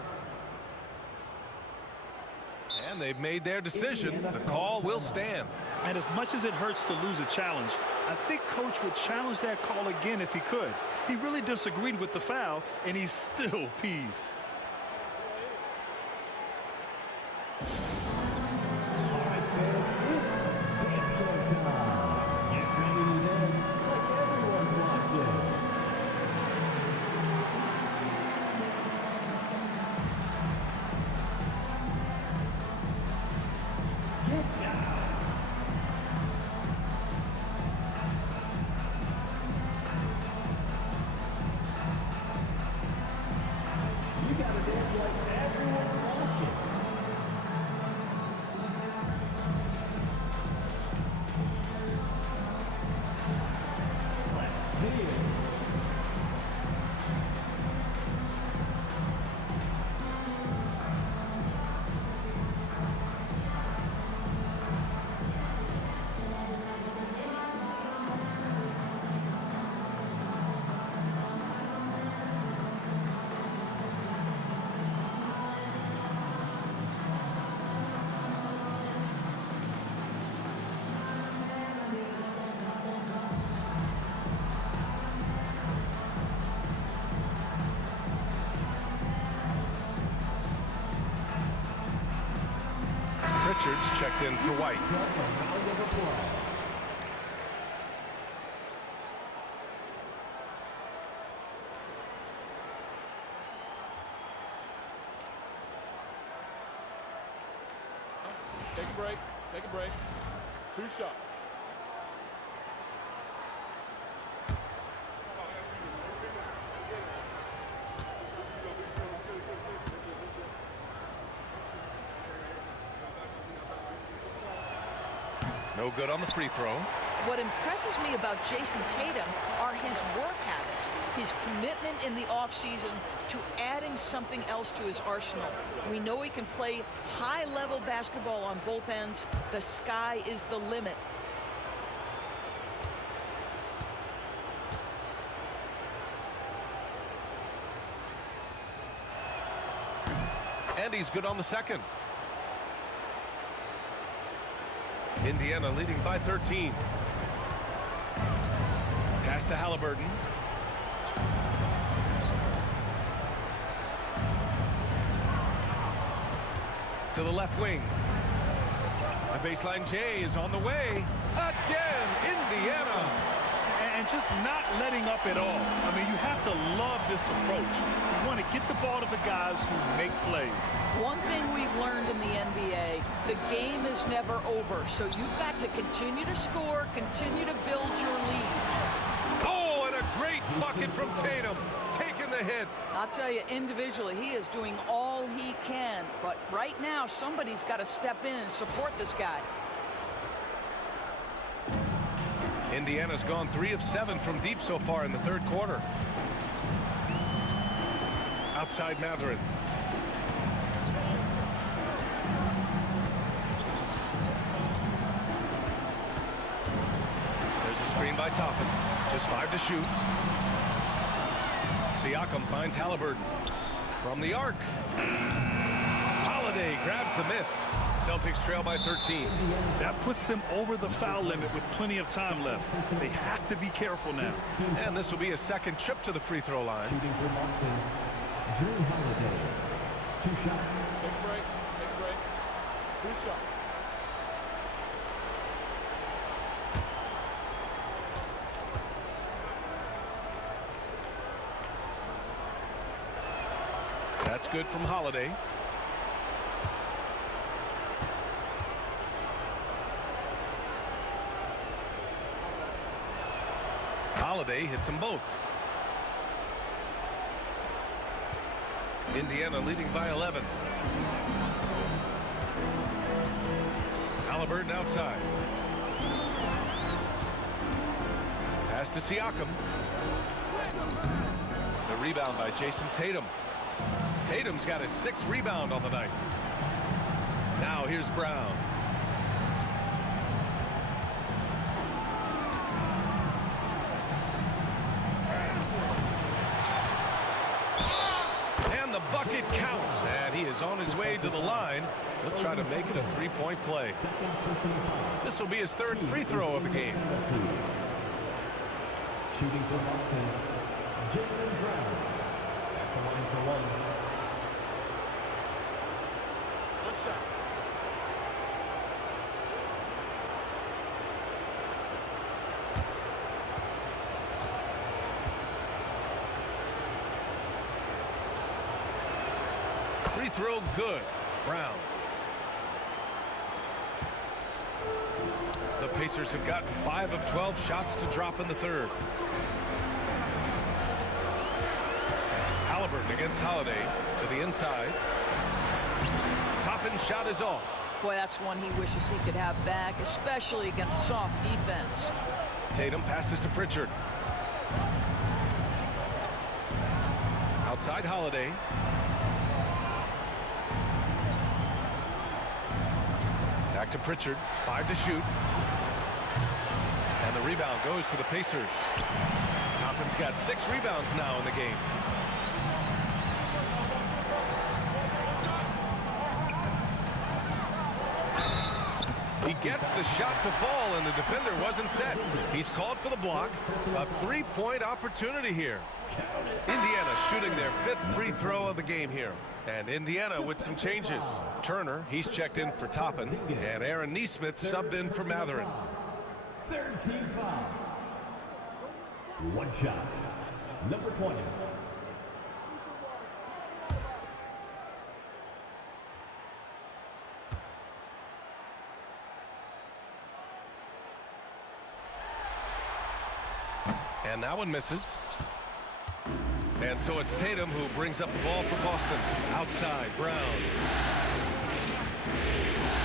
And they've made their decision. The call will stand. And as much as it hurts to lose a challenge, I think Coach would challenge that call again if he could. He really disagreed with the foul, and he's still peeved. Richards checked in for White. Take a break. Take a break. 2 shots. No good on the free throw. What impresses me about Jason Tatum are his work habits, his commitment in the offseason to adding something else to his arsenal. We know he can play high-level basketball on both ends. The sky is the limit. And he's good on the second. Indiana leading by 13. Pass to Halliburton. To the left wing. The baseline J is on the way. Again, Indiana. And just not letting up at all. I mean, you have to love this approach. You want to get the ball to the guys who make plays. One thing we've learned in the NBA, the game is never over. So you've got to continue to score, continue to build your lead. Oh, and a great bucket from Tatum, taking the hit. I'll tell you, individually, he is doing all he can. But right now, somebody's got to step in and support this guy. Indiana's gone 3 of 7 from deep so far in the third quarter. Outside Matherin. There's a screen by Toppin. Just 5 to shoot. Siakam finds Halliburton. From the arc. Holiday grabs the miss. Celtics trail by 13. That puts them over the foul limit with plenty of time left. They have to be careful now. And this will be a second trip to the free throw line. Shooting for Boston, Drew Holiday. 2 shots. Take a break. Take a break. 2 shots. That's good from Holiday. Holiday hits them both. Indiana leading by 11. Halliburton outside. Pass to Siakam. The rebound by Jason Tatum. Tatum's got his 6th rebound on the night. Now here's Brown. And the bucket counts, and he is on his way to the line. He'll try to make it a 3-point play. This will be his 3rd free throw of the game. Shooting for Boston, Jaylen Brown. At the line for 1. 1 shot. Free throw good. Brown. The Pacers have gotten 5 of 12 shots to drop in the 3rd. Halliburton against Holiday to the inside. Toppin shot is off. Boy, that's one he wishes he could have back, especially against soft defense. Tatum passes to Pritchard. Outside Holiday. Back to Pritchard. 5 to shoot. And the rebound goes to the Pacers. Toppin's got 6 rebounds now in the game. He gets the shot to fall, and the defender wasn't set. He's called for the block. A 3-point opportunity here. Indiana shooting their 5th free throw of the game here. And Indiana with some changes. Turner, he's checked in for Toppin, and Aaron Nesmith subbed in for Matherin. 3rd team foul. 1 shot. Number 20. And that one misses. And so it's Tatum who brings up the ball for Boston. Outside, Brown.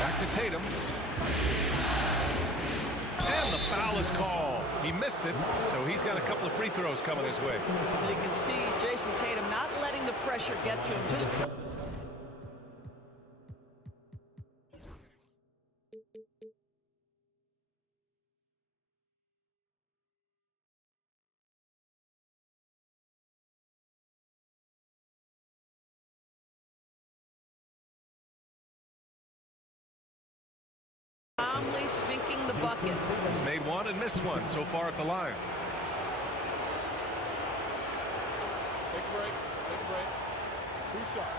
Back to Tatum. And the foul is called. He missed it, so he's got a couple of free throws coming his way. You can see Jason Tatum not letting the pressure get to him. Just calmly sinking the bucket. He's made 1 and missed 1 so far at the line. Take a break. Take a break. 2 shots.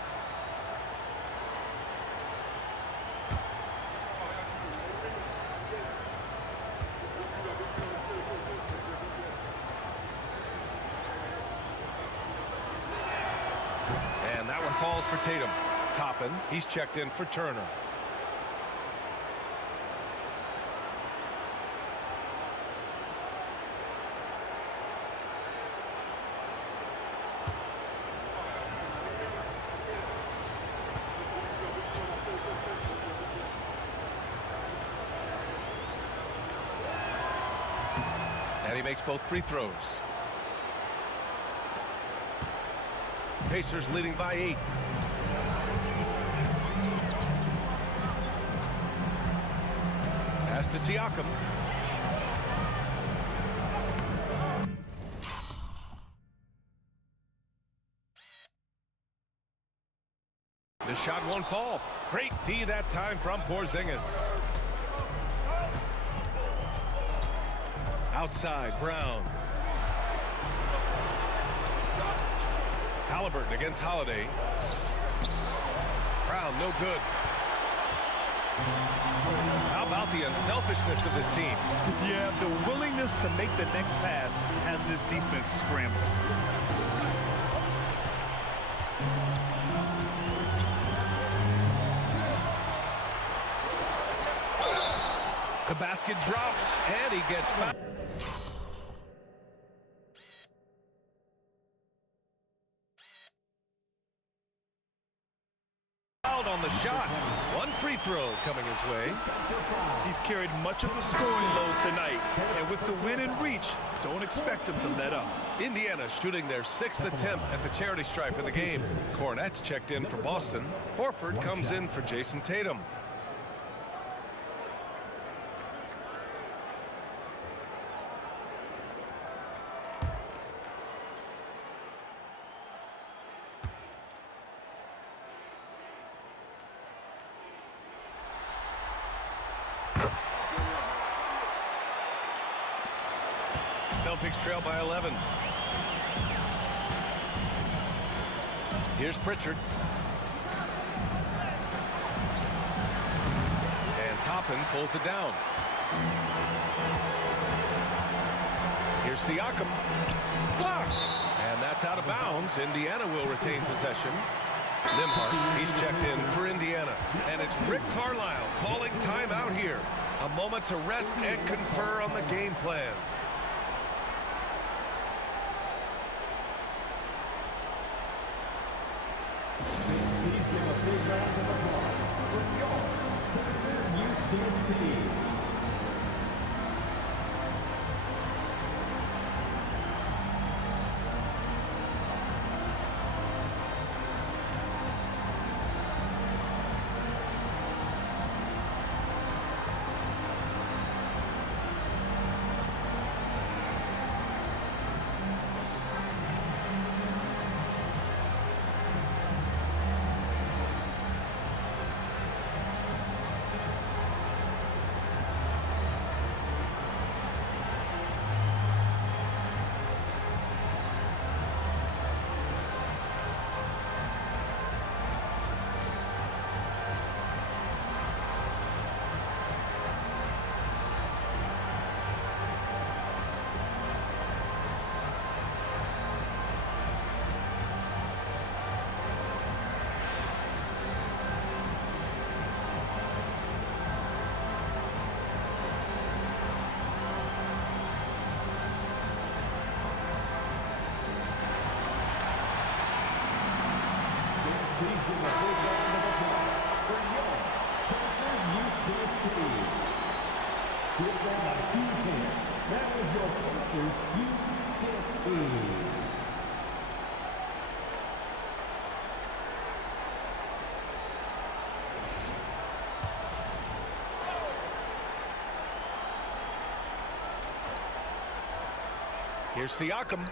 And that one falls for Tatum. Toppin, he's checked in for Turner. And he makes both free throws. Pacers leading by 8. Pass to Siakam. The shot won't fall. Great D that time from Porzingis. Outside, Brown. Halliburton against Holiday. Brown, no good. How about the unselfishness of this team? Yeah, the willingness to make the next pass has this defense scrambling. The basket drops, and he gets fouled. On the shot. One free throw coming his way. He's carried much of the scoring load tonight, and with the win in reach, don't expect him to let up. Indiana shooting their 6th attempt at the charity stripe in the game. Cornette's checked in for Boston. Horford comes in for Jason Tatum. Celtics trail by 11. Here's Pritchard. And Toppin pulls it down. Here's Siakam. Blocked. And that's out of bounds. Indiana will retain possession. Nembhard, he's checked in for Indiana. And it's Rick Carlisle calling timeout here. A moment to rest and confer on the game plan. Please give a big round of applause for your PACERS Youth Dance Team. Please give a big round of applause for your PACERS Youth Dance Team. Give them a huge hand. That was your PACERS Youth Dance Team. Here's Siakam.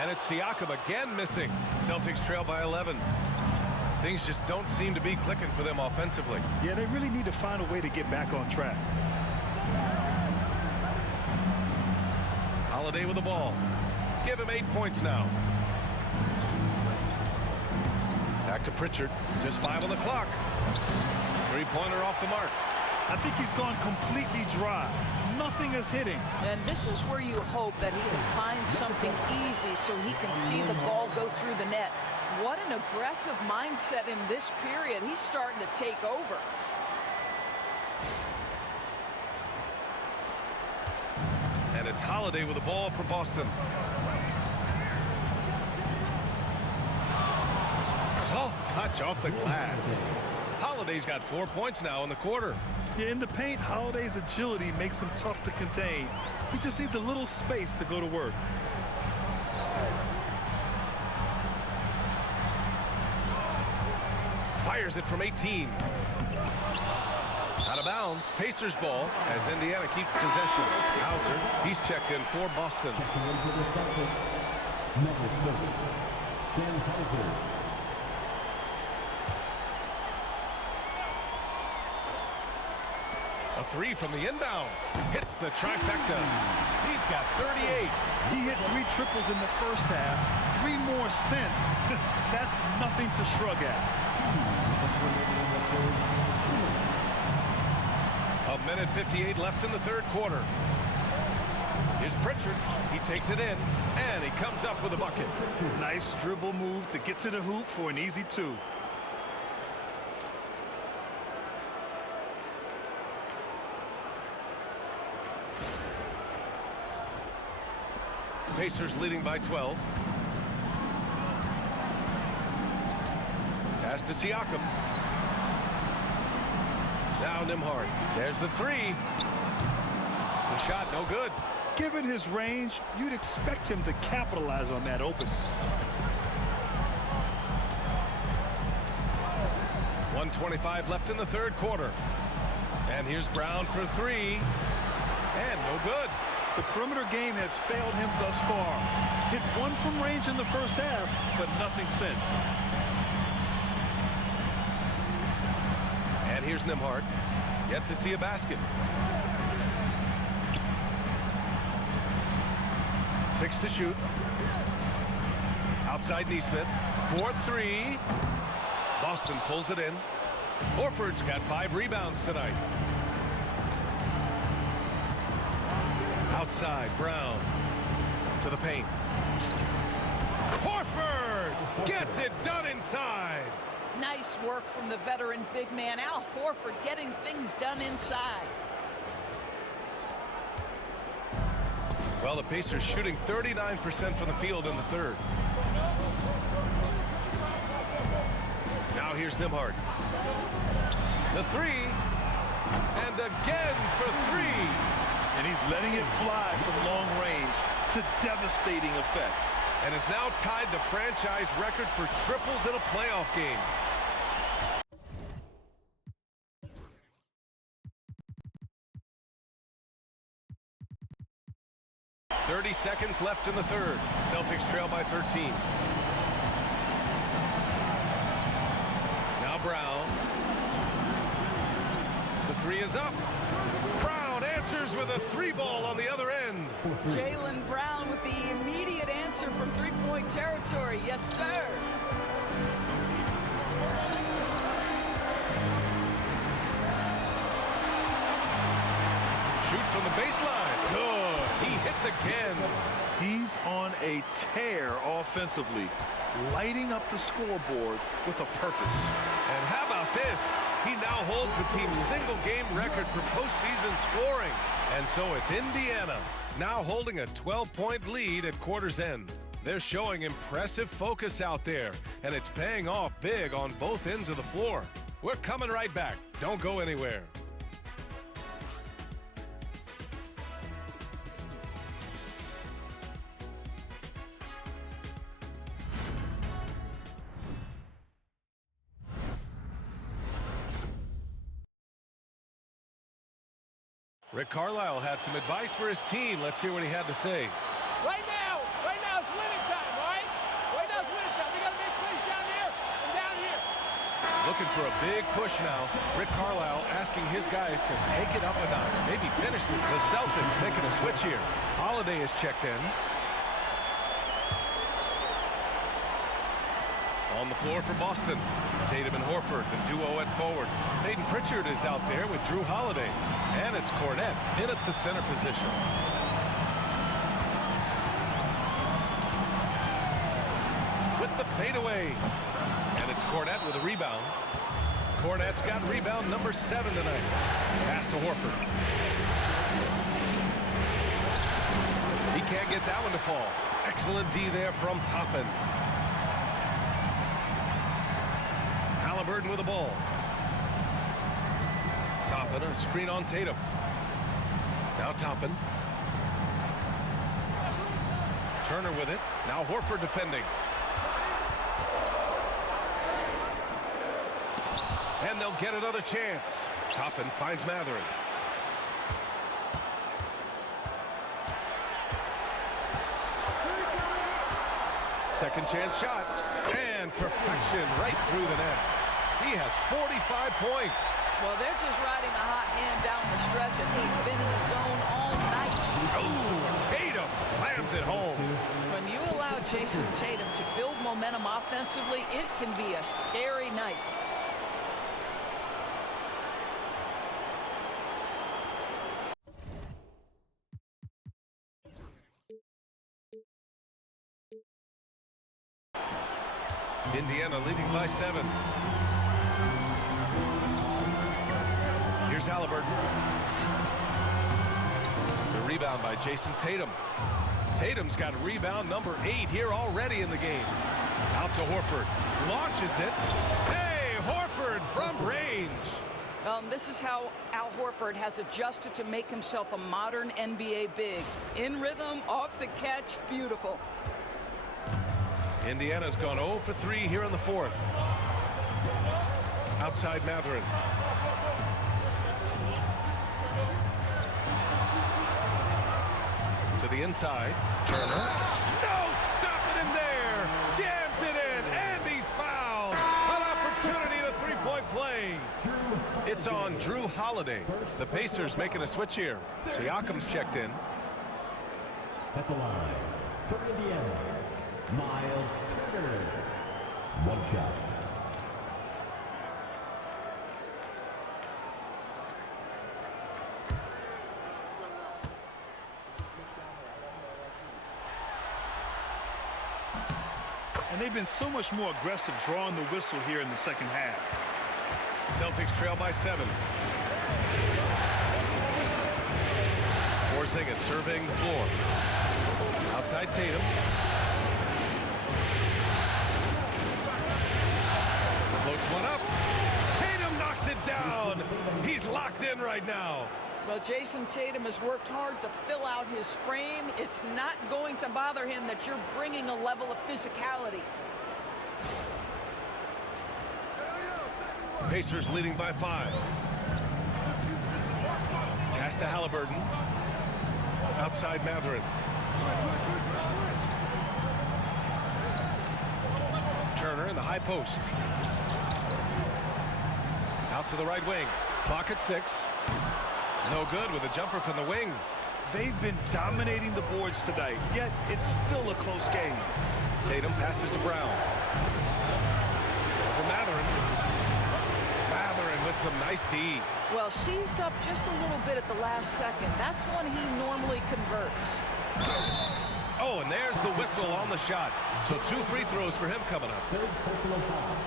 And it's Siakam again missing. Celtics trail by 11. Things just don't seem to be clicking for them offensively. Yeah, they really need to find a way to get back on track. Holiday with the ball. Give him 8 points now. Back to Pritchard. Just 5 on the clock. Three-pointer off the mark. I think he's gone completely dry. Nothing is hitting. And this is where you hope that he can find something easy so he can see the ball go through the net. What an aggressive mindset in this period. He's starting to take over. And it's Holiday with the ball for Boston. Soft touch off the glass. Holiday's got 4 points now in the quarter. Yeah, in the paint, Holiday's agility makes him tough to contain. He just needs a little space to go to work. Fires it from 18. Out of bounds, Pacers ball as Indiana keeps possession. Hauser, he's checked in for Boston. Checking in for the Celtics, number 30, Sam Hauser. A three from the inbound. Hits the trifecta. He's got 38. He hit 3 triples in the first half, 3 more since. That's nothing to shrug at. A minute 58 left in the third quarter. Here's Pritchard. He takes it in, and he comes up with a bucket. Nice dribble move to get to the hoop for an easy 2. Pacers leading by 12. Pass to Siakam. Now Nembhard. There's the three. The shot no good. Given his range, you'd expect him to capitalize on that opening. 1:25 left in the third quarter. And here's Brown for three. And no good. The perimeter game has failed him thus far. Hit 1 from range in the first half, but nothing since. And here's Nembhard. Yet to see a basket. 6 to shoot. Outside Neesmith. 4-3. Boston pulls it in. Horford's got 5 rebounds tonight. Outside, Brown to the paint. Horford gets it done inside. Nice work from the veteran big man, Al Horford, getting things done inside. Well, the Pacers shooting 39% from the field in the third. Now here's Nembhard. The three. And again for 3. And he's letting it fly from long range to devastating effect. And has now tied the franchise record for triples in a playoff game. .30 seconds left in the third. Celtics trail by 13. Now Brown. The three is up. Brown answers with a 3-ball on the other end. Jaylen Brown with the immediate answer from three-point territory. Yes, sir. Shoots from the baseline. Good. He hits again. He's on a tear offensively, lighting up the scoreboard with a purpose. And how about this? He now holds the team's single-game record for postseason scoring. And so it's Indiana, now holding a 12-point lead at quarter's end. They're showing impressive focus out there, and it's paying off big on both ends of the floor. We're coming right back. Don't go anywhere. Rick Carlisle had some advice for his team. Let's hear what he had to say. Right now it's winning time, all right? Right now it's winning time. We got to make plays down here and down here. Looking for a big push now. Rick Carlisle asking his guys to take it up a notch. Maybe finish the Celtics making a switch here. Holiday is checked in. On the floor for Boston. Tatum and Horford, the duo at forward. Peyton Pritchard is out there with Drew Holiday. And it's Cornette in at the center position. With the fadeaway. And it's Cornette with a rebound. Cornette's got rebound number 7 tonight. Pass to Horford. He can't get that one to fall. Excellent D there from Toppin. Halliburton with the ball. Toppin, a screen on Tatum. Now Toppin. Turner with it. Now Horford defending. And they'll get another chance. Toppin finds Matherin. Second chance shot. And perfection right through the net. He has 45 points. Well, they're just riding a hot hand down the stretch, and he's been in the zone all night. Oh, Tatum slams it home. When you allow Jason Tatum to build momentum offensively, it can be a scary night. Indiana leading by 7. Here's Halliburton. The rebound by Jason Tatum. Tatum's got rebound number 8 here already in the game. Out to Horford. Launches it. Hey, Horford from range. This is how Al Horford has adjusted to make himself a modern NBA big. In rhythm, off the catch, beautiful. Indiana's gone 0 for 3 here in the 4th. Outside Mathurin. To the inside. Turner. No stopping him there. Jams it in, and he's fouled. An opportunity to three-point play. It's on Drew Holiday. The Pacers making a switch here. Siakam's checked in. At the line, for Indiana, Miles Turner. One shot. And they've been so much more aggressive drawing the whistle here in the second half. Celtics trail by 7. Porzingis surveying the floor. Outside Tatum. Floats one up. Tatum knocks it down. He's locked in right now. Well, Jason Tatum has worked hard to fill out his frame. It's not going to bother him that you're bringing a level of physicality. Pacers leading by 5. Pass to Halliburton. Outside Mathurin. Turner in the high post. Out to the right wing. Clock at 6. No good with a jumper from the wing. They've been dominating the boards tonight, yet it's still a close game. Tatum passes to Brown. Over Mathurin. Mathurin with some nice D. Well, seized up just a little bit at the last second. That's when he normally converts. Oh, and there's the whistle on the shot. So 2 free throws for him coming up.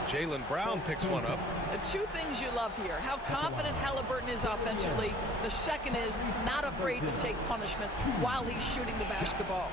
Jaylen Brown picks one up. The 2 things you love here, how confident Halliburton is offensively. The second is not afraid to take punishment while he's shooting the basketball.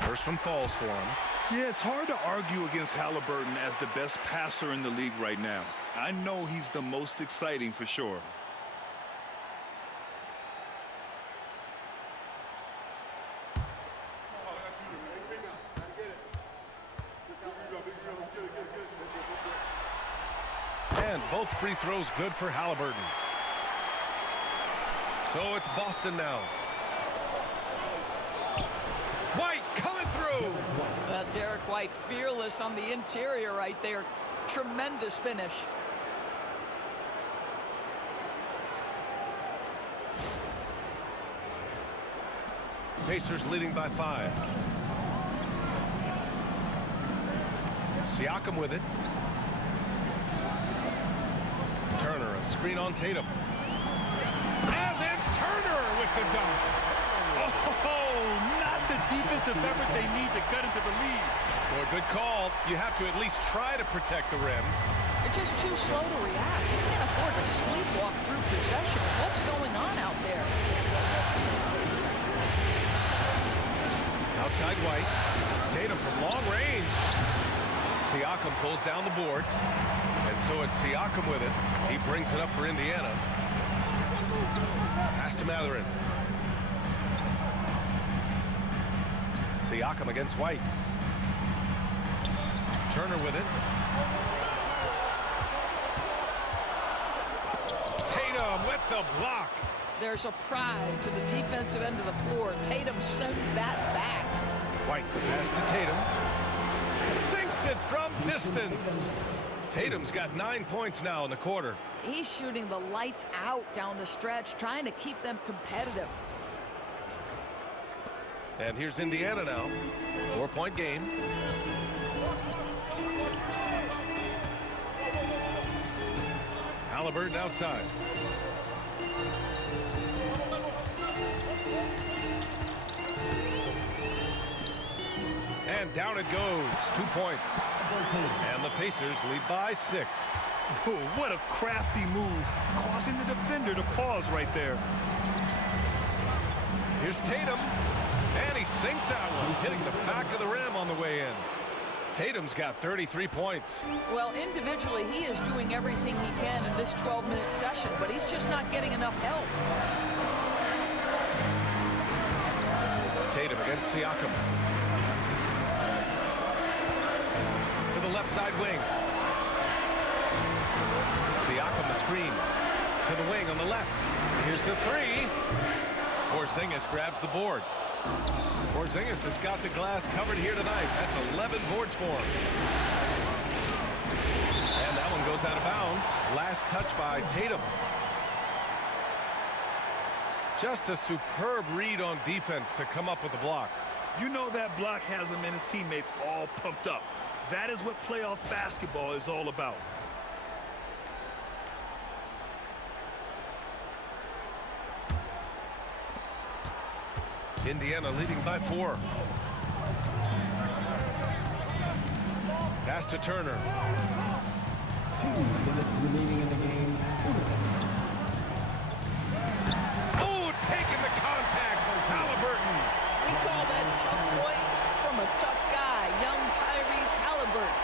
First one falls for him. Yeah, it's hard to argue against Halliburton as the best passer in the league right now. I know he's the most exciting for sure. And both free throws good for Halliburton. So it's Boston now. White coming through. Derek White fearless on the interior right there. Tremendous finish. Pacers leading by 5. Siakam with it. Turner, a screen on Tatum. And then Turner with the dunk. Oh, not the defensive effort they need to cut into the lead. Well, good call. You have to at least try to protect the rim. They're just too slow to react. You can't afford to sleepwalk through possessions. What's going on out there? Outside White. Tatum from long range. Siakam pulls down the board. And so it's Siakam with it. He brings it up for Indiana. Pass to Mathurin. Siakam against White. Turner with it. the block. There's a pride to the defensive end of the floor. Tatum sends that back. White, the pass to Tatum. Sinks it from distance. Tatum's got 9 points now in the quarter. He's shooting the lights out down the stretch, trying to keep them competitive. And here's Indiana now. 4-point game. Halliburton outside. And down it goes. 2 points. And the Pacers lead by 6. Oh, what a crafty move, causing the defender to pause right there. Here's Tatum. And he sinks that one, hitting the back of the rim on the way in. Tatum's got 33 points. Well, individually, he is doing everything he can in this 12-minute session, but he's just not getting enough help. Tatum against Siakam. To the left side wing. Siakam the screen. To the wing on the left. Here's the three. Porzingis grabs the board. Porzingis has got the glass covered here tonight. That's 11 boards for him. And that one goes out of bounds. Last touch by Tatum. Just a superb read on defense to come up with the block. You know that block has him and his teammates all pumped up. That is what playoff basketball is all about. Indiana leading by 4. Pass to Turner. 2 minutes remaining in the game. 2 minutes. Oh, taking the contact. Halliburton. We call that tough points from a tough guy, young Tyrese Halliburton.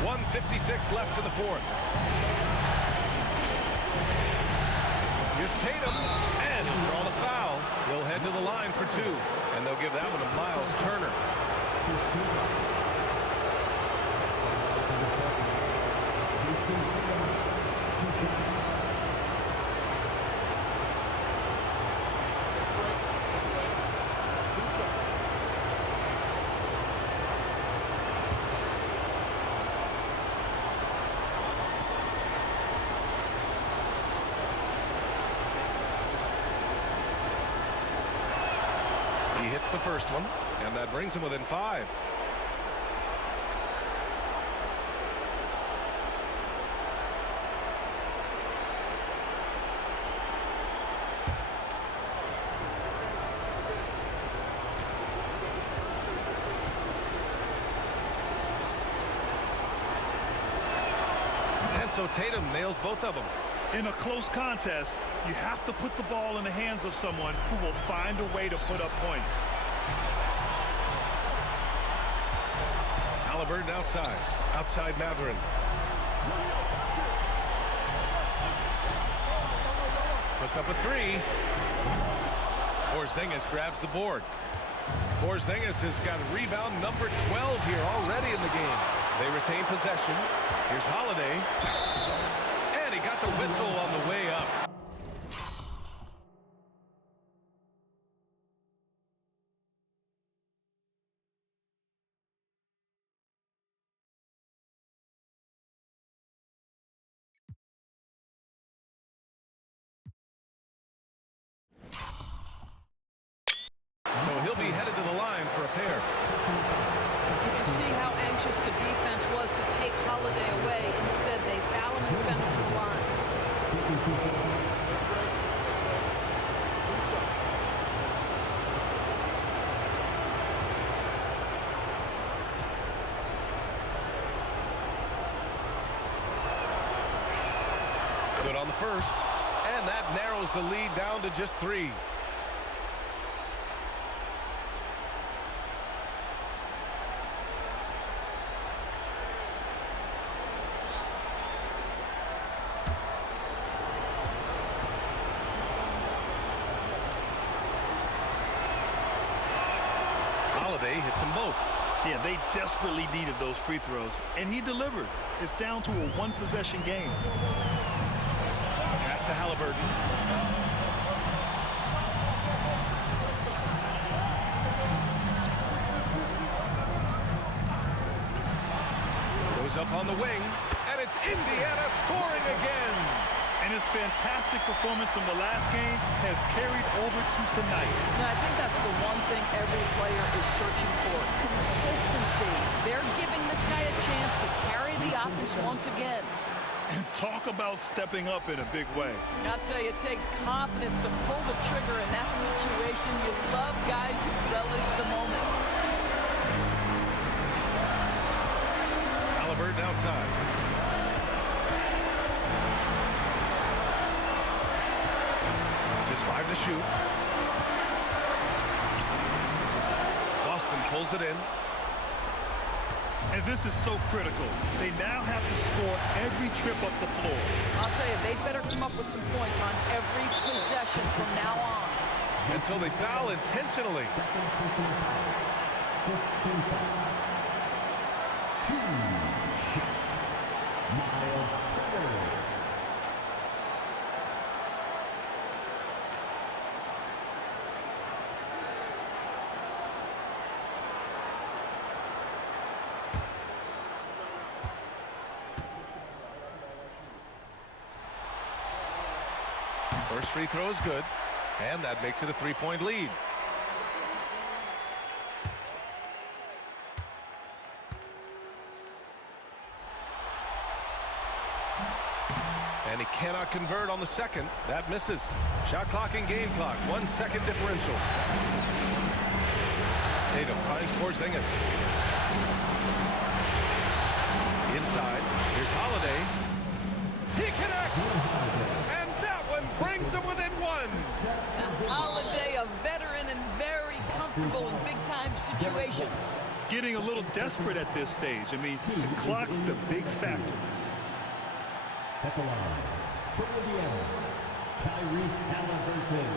.156 left in the fourth. Here's Tatum, and he'll draw the foul. He'll head to the line for 2, and they'll give that one to Miles Turner. He hits the first one, and that brings him within 5. And so Tatum nails both of them. In a close contest, you have to put the ball in the hands of someone who will find a way to put up points. Halliburton outside. Outside Mathurin. Puts up a 3. Porzingis grabs the board. Porzingis has got rebound number 12 here already in the game. They retain possession. Here's Holiday. And he got the whistle on the way up. So he'll be headed to the line for a pair. You can see how anxious the defense was to take Holiday away. Instead, they foul him and send him to the line. Good on the first. And that narrows the lead down to just 3. Holiday hits them both. Yeah, they desperately needed those free throws, and he delivered. It's down to a one-possession game. Pass to Halliburton. Goes up on the wing, and it's Indiana scoring again. And his fantastic performance from the last game has carried over to tonight. And I think that's the one thing every player is searching for, consistency. They're giving this guy a chance to carry the offense once again. And talk about stepping up in a big way. I'll tell you, it takes confidence to pull the trigger in that situation. You love guys who relish the moment. Halliburton outside. Just 5 to shoot. Boston pulls it in. And this is so critical. They now have to score every trip up the floor. I'll tell you, they better come up with some points on every possession from now on. Until they foul intentionally. Second personal foul. 15 foul. 2 shots. Miles Turner. First free throw is good, and that makes it a 3-point lead. And he cannot convert on the second. That misses. Shot clock and game clock. 1 second differential. Tatum finds Porzingis. Inside. Here's Holiday. He connects! And that one brings him within 1. Holiday, a veteran and very comfortable in big-time situations. Getting a little desperate at this stage. I mean, the clock's the big factor. At the line, for Indiana, Tyrese Halliburton.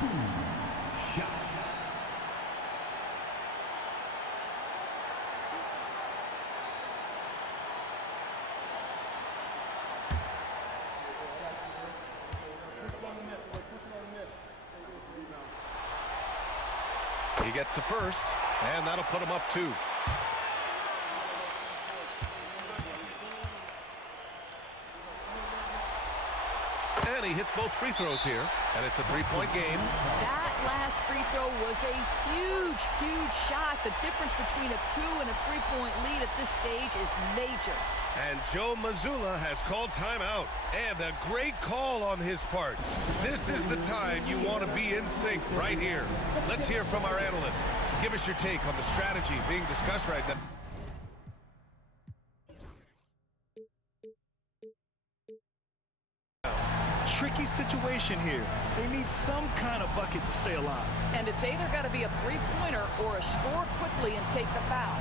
2 shots. He gets the first, and that'll put him up 2. And he hits both free throws here, and it's a 3-point game. That last free throw was a huge, huge shot. The difference between a 2 and a 3-point lead at this stage is major. And Joe Mazzulla has called timeout, and a great call on his part. This is the time you want to be in sync right here. Let's hear from our analyst. Give us your take on the strategy being discussed right now. Tricky situation here. They need some kind of bucket to stay alive. And it's either got to be a three-pointer or a score quickly and take the foul.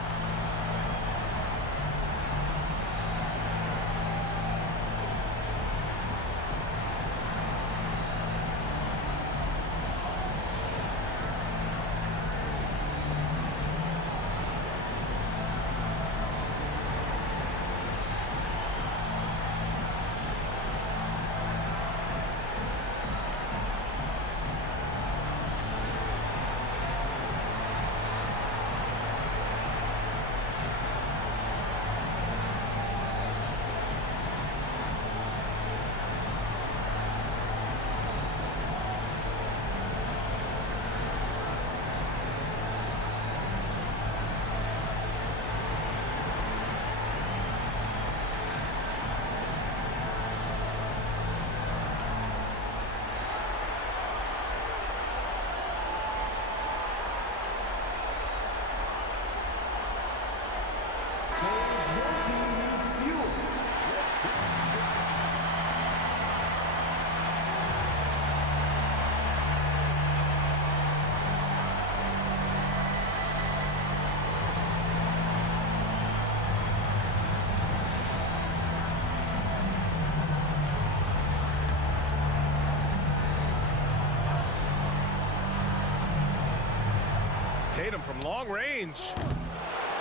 Tatum from long range.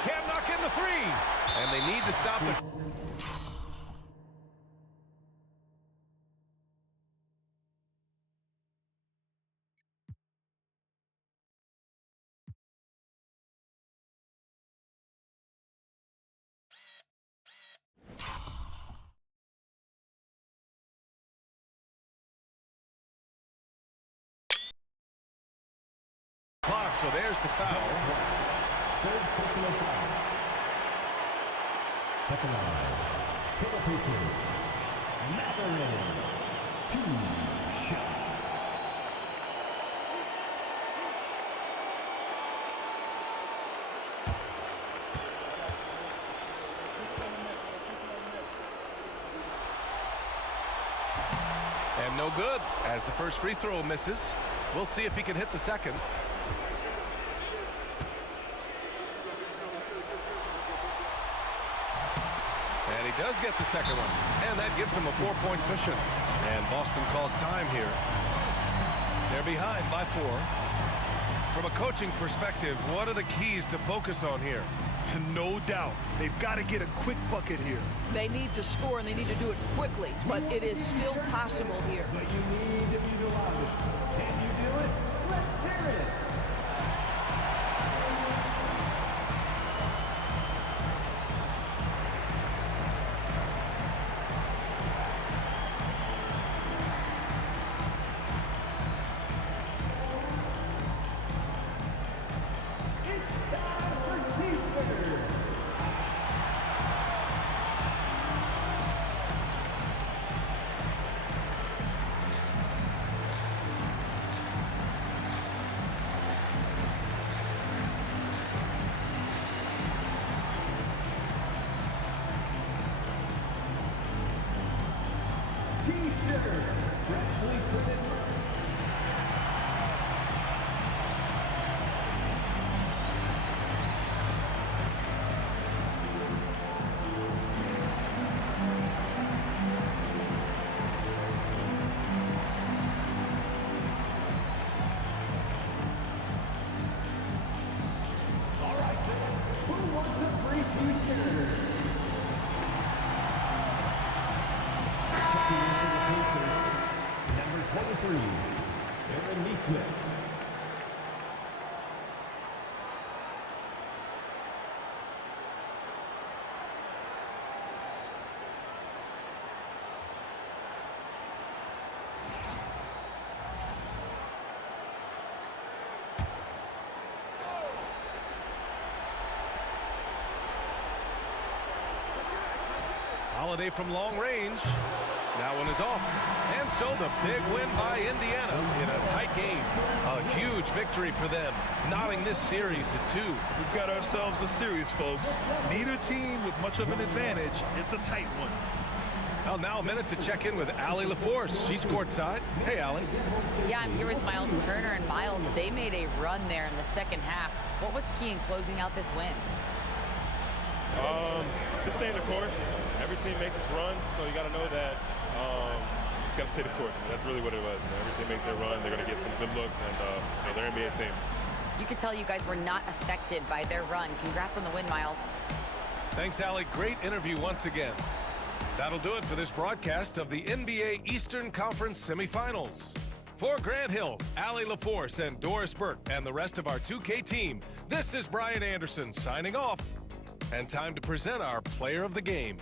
Can't knock in the three. And they need to stop the... So there's the foul. Third personal foul. At the line, for the Pacers, llevaron 2 shots. And no good, as the first free throw misses. We'll see if he can hit the second. And he does get the second one. And that gives him a 4-point cushion. And Boston calls time here. They're behind by 4. From a coaching perspective, what are the keys to focus on here? No doubt. They've got to get a quick bucket here. They need to score, and they need to do it quickly, but it is still possible here. But you need to be the loudest. Can you do it? Let's hear it. T-shirts, freshly printed. All right, who wants a free T-shirt? Number 23, Aaron Neesmith. Holiday from long range. That one is off. And so the big win by Indiana in a tight game. A huge victory for them, knotting this series to 2. We've got ourselves a series, folks. Neither team with much of an advantage. It's a tight one. Well, now a minute to check in with Allie LaForce. She's courtside. Hey, Allie. Yeah, I'm here with Miles Turner, and Miles, they made a run there in the second half. What was key in closing out this win? Just staying the course. Every team makes its run, so you got to know that you just got to stay the course. I mean, that's really what it was. You know, every team makes their run. They're going to get some good looks, and they're an NBA team. You could tell you guys were not affected by their run. Congrats on the win, Miles. Thanks, Allie. Great interview once again. That'll do it for this broadcast of the NBA Eastern Conference Semifinals. For Grant Hill, Allie LaForce, and Doris Burke, and the rest of our 2K team, this is Brian Anderson signing off. And time to present our player of the game.